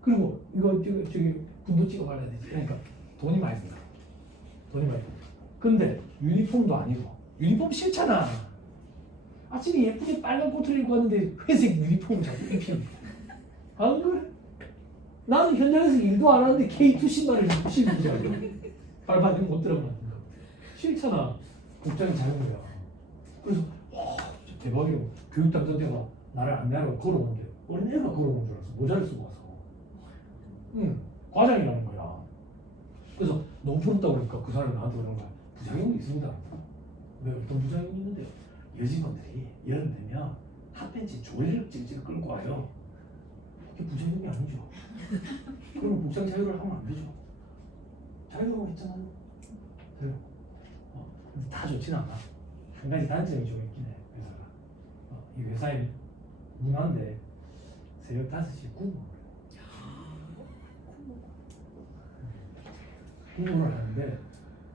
그리고 이거 저기 분도 찍어 발라야 되지. 그러니까 돈이 많이 든다. 돈이 많이 든다. 근데 유니폼도 아니고 유니폼 싫잖아. 아침에 예쁘게 빨간 코트를 입고 왔는데 회색 유니폼을 자꾸 입히는. 안 그래? 나는 현장에서 일도 안 하는데 K2 신발을 입고 신는 줄 알고 발바닥 못 들어가는 거 싫잖아. 복장이 작은 거야. 그래서 와 진짜 대박이라고. 교육당선자가 나를 안내하라고 걸어오는데 어린애가 걸어오는 줄 알았어. 모자를 쓰고 와서. 과장이라는 거야. 그래서 너무 부럽다고 그러니까 그 사람이 나한테 그러는 거야. 부작용이 있습니다. 왜 어떤 부작용이 있는데요? 여직원들이 여름 되면 핫팬츠 조리를 찔찔 끌고 와요. 그게 부작용이 아니죠. 그럼 복장 자유를 하면 안 되죠. 자유라고 했잖아요. 자유. 근데 다 좋지는 않아. 한 가지 단점이 좀 있긴 해. 회사가. 이 회사의 문화인데 새벽 5시에 구멍을 하는데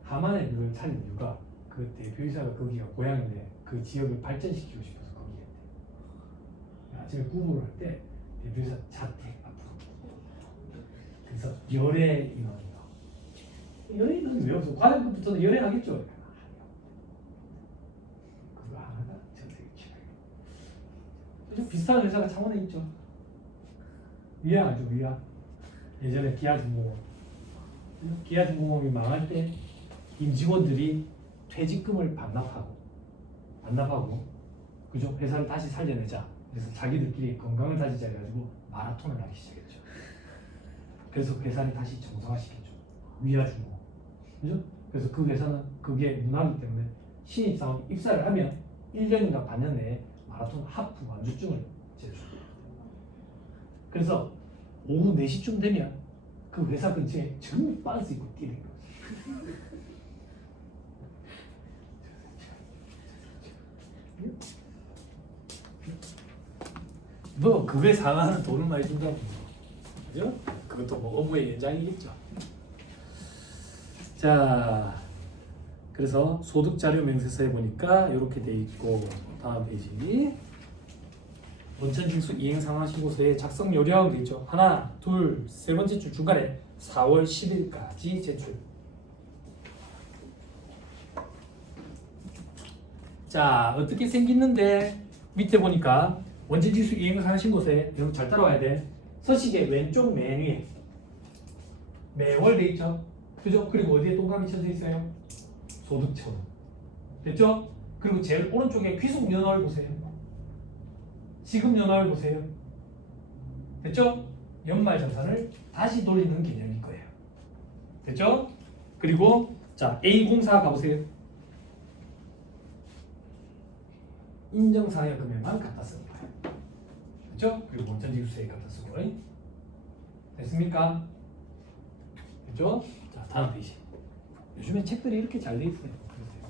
하만에 그걸 차린 이유가 그 대표이사가 거기가 고향인데 그 지역을 발전시키고 싶어서 거기에 했대. 아침에 구보를 할 때 대표이사 자택 앞으로. 그래서 열애 인원이요. 열애 인원이 왜 없어? 과장급부터는 열애하겠죠. 그거 하나가 전 세계 최고예요. 좀 비슷한 회사가 창원에 있죠. 위아 알죠? 위아. 예전에 기아중공업이 망할 때 임직원들이 퇴직금을 반납하고 그죠? 회사를 다시 살려내자. 그래서 자기들끼리 건강을 다지자 해가지고 마라톤을 하기 시작했죠. 그래서 회사를 다시 정상화시켰죠. 위아중공업. 그죠? 그래서 그 회사는 그게 문화이기 때문에 신입사원 입사를 하면 1년인가 반년 내에 마라톤 하프 완주증을 제출해요. 그래서 오후 4시쯤 되면 그 회사 근처에 전부 빤스 입고 뛰는 거지. 뭐 그 회사는 돈을 많이 준다고. 그죠? 그것도 뭐 업무의 연장이겠죠. 자, 그래서 소득자료명세서에 보니까 이렇게 돼 있고 다음 페이지. 원천징수 이행상환신고서에 작성 요령 돼 있죠. 하나, 둘, 세 번째 줄 중간에 4월 10일까지 제출. 자, 어떻게 생겼는데 밑에 보니까 원천징수 이행상환신고서에 여러분 잘 따라와야 돼. 서식의 왼쪽 맨 위에 매월 돼 있죠. 그죠? 그리고 어디에 동그라미 쳐져 있어요? 소득처럼. 됐죠? 그리고 제일 오른쪽에 귀속연화를 보세요. 지급연화를 보세요. 됐죠? 연말정산을 다시 돌리는 개념일 거예요. 됐죠? 그리고 자 A공사 가보세요. 인정사항의 금액만 갖다 쓰는 거예요. 됐죠? 그리고 원천징수세액 갖다 쓰고. 됐습니까? 됐죠? 자 다음 페이지. 요즘에 책들이 이렇게 잘 돼 있어요.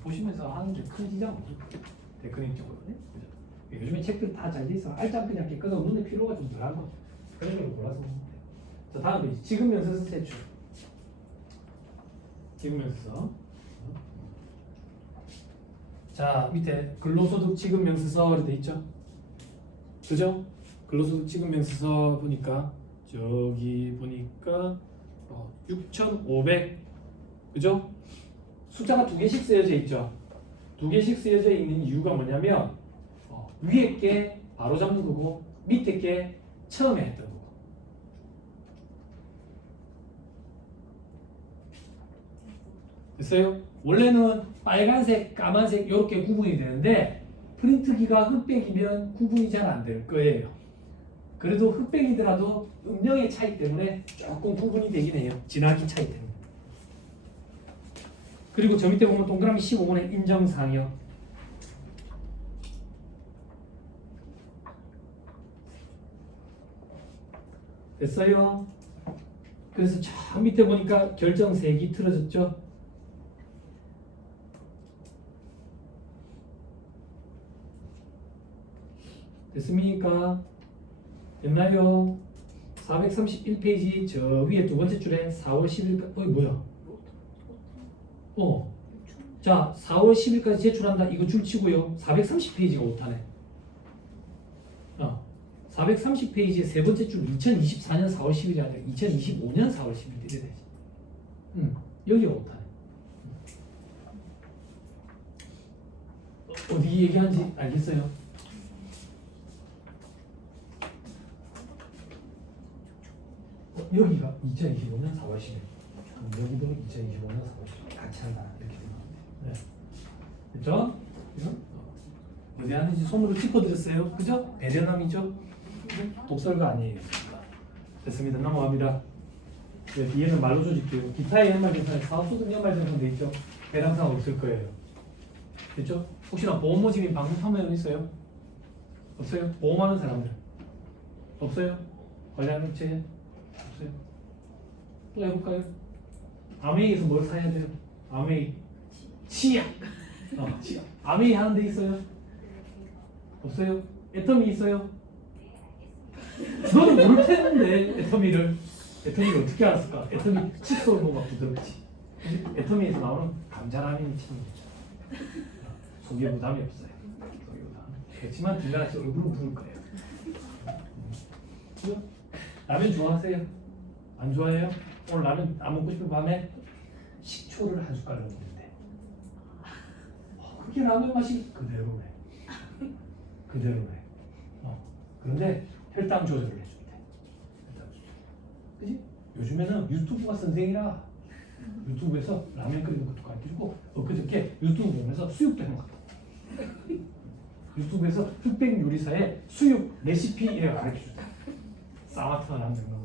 보시면서 하는 게 큰 지장 없죠. 테크닉적으로. 그죠? 요즘에 책들 다 잘 돼 있어. 알짱 그냥 깨끗하고 눈에 피로가 좀 덜한 거. 그런 걸로 골라서 보면 돼요. 자 다음 페이지. 지급면세서 제출. 지급면세서. 자 밑에 근로소득 지급 명세서 돼 있죠. 그죠? 근로소득 지급 명세서 보니까 저기 보니까 6,500 그죠? 숫자가 두 개씩 쓰여져 있죠. 두 개씩 쓰여져 있는 이유가 뭐냐면 위에 게 바로 잡는 거고 밑에 게 처음에 했던 거고. 됐어요? 원래는 빨간색, 까만색 이렇게 구분이 되는데 프린트기가 흑백이면 구분이 잘 안 될 거예요. 그래도 흑백이더라도 음영의 차이 때문에 조금 구분이 되긴 해요. 진하기 차이 때문에. 그리고 저 밑에 보면 동그라미 15번의 인정사항이요. 됐어요? 그래서 저 밑에 보니까 결정색이 틀어졌죠? 됐습니까? 됐나요? 431페이지 저 위에 두 번째 줄에 4월 10일까지 뭐야? 자 4월 10일까지 제출한다 이거 줄 치고요. 430페이지가 오타네. 430페이지의 세 번째 줄 2024년 4월 10일이 아니라 2025년 4월 10일 이래 되지. 여기가 오타네. 어디 얘기하는지 알겠어요? 여기가 2025년 4월 10일. 여기도 2025년 4월 10일 같이 한다 이렇게 생각하면 돼요. 네. 됐죠? 어디 하는지 손으로 짚어드렸어요. 그죠? 배려남이죠? 독설가 아니에요. 됐습니다. 넘어갑니다. 네, 뒤에는 말로 조직해요. 기타의 연말정산에 사업소득 연말정산 돼 있죠? 해당사항 없을 거예요. 됐죠? 혹시나 보험 모집인 방문 판매는 있어요? 없어요? 보험하는 사람들 없어요? 관련 업체 없어요? 또 해볼까요? 아메이에서 뭘 사야 돼요? 아메이 치약. 치약. 아메이 하는 데 있어요? 없어요? 애터미 있어요? 너는 모를 텐데 애터미를 어떻게 알았을까? 애터미 칫솔 뭐가 부드럽지. 애터미에서 나오는 감자라면이 참 소개 부담이 없어요. 소개 부담. 그렇지만 딜라시 얼굴은 부을 거예요. 그죠? 라면 좋아하세요? 안 좋아해요? 오늘 라면 안 먹고 싶은 밤에 식초를 한 숟갈 넣는데 그게 라면 맛이 그대로네. 그대로네. 그런데 혈당 조절을 해준대. 그지? 요즘에는 유튜브가 선생이라 유튜브에서 라면 끓이는 것도 가르쳐주고 엊그저께 유튜브 보면서 수육도 해먹었다. 유튜브에서 흑백 요리사의 수육 레시피 이래 가르쳐준다. 싸마트가 남는 거.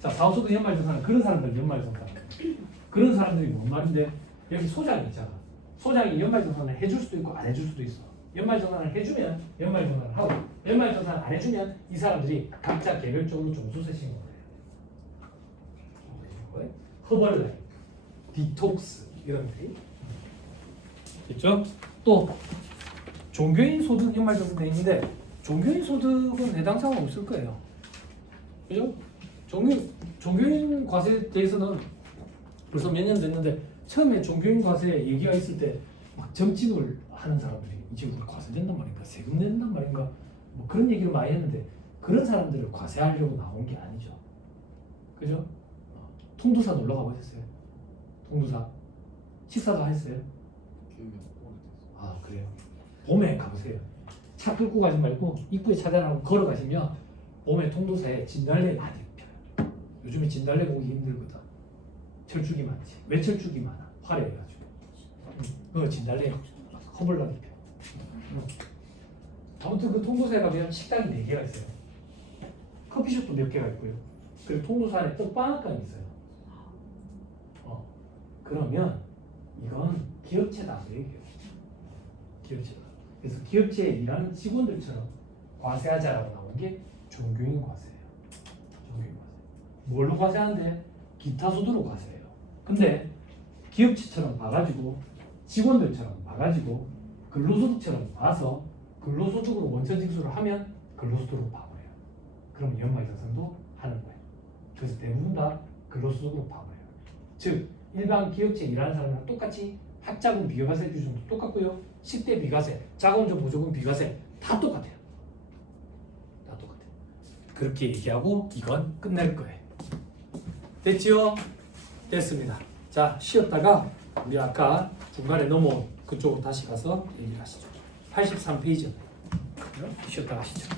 자, 사업소득 연말정산 그런 사람들 연말정산 그런 사람들이 뭔 말인데 여기 소장이 있잖아. 소장이 연말정산을 해줄 수도 있고 안 해줄 수도 있어. 연말정산을 해주면 연말정산을 하고 연말정산을 안 해주면 이 사람들이 각자 개별적으로 종수세 신고를 해요. 허벌라이프, 디톡스 이런 것들이 있죠. 또 종교인 소득 연말정산 돼 있는데 종교인 소득은 해당 사항은 없을 거예요. 그죠? 종교인 과세에 대해서는 벌써 몇 년 됐는데 처음에 종교인 과세 얘기가 있을 때 막 점집을 하는 사람들이 이제 우리 과세 낸단 말인가 세금 낸단 말인가 뭐 그런 얘기를 많이 했는데 그런 사람들을 과세하려고 나온 게 아니죠. 그죠? 통도사 놀러 가보셨어요? 통도사 식사도 하셨어요? 아 그래요? 봄에 가보세요. 차 끌고 가지 말고 입구에 차단하고 걸어가시면 봄에 통도사에 진달래 많이 펴요. 요즘에 진달래 보기 힘들거든. 철쭉이 많지. 왜 철쭉이 많아? 화려해가지고. 진달래 허벌나게 펴. 아무튼 그 통도사에 가면 식당이 4개가 있어요. 커피숍도 몇 개가 있고요. 그리고 통도사 안에 떡방앗간이 있어요. 그러면 이건 기업체다. 기업체다. 그래서 기업체에 일하는 직원들처럼 과세하자라고 나온 게 종교인 과세예요. 종교인 과세. 뭘로 과세하는데? 기타 소득으로 과세해요. 근데 기업체처럼 봐가지고 직원들처럼 봐가지고 근로소득처럼 봐서 근로소득으로 원천징수를 하면 근로소득으로 봐버려요. 그럼 연말정산도 하는 거예요. 그래서 대부분 다 근로소득으로 봐버려요. 즉 일반 기업체에 일하는 사람이랑 똑같이 합작은 비과세 규정도 똑같고요. 10대 비과세, 자금운전 보조금 비과세 다 똑같아요. 다 똑같아요. 그렇게 얘기하고 이건 끝낼 거예요. 됐지요? 됐습니다. 자, 쉬었다가 우리 아까 중간에 넘어온 그쪽으로 다시 가서 얘기를 하시죠. 83페이지였네요. 쉬었다 가시죠.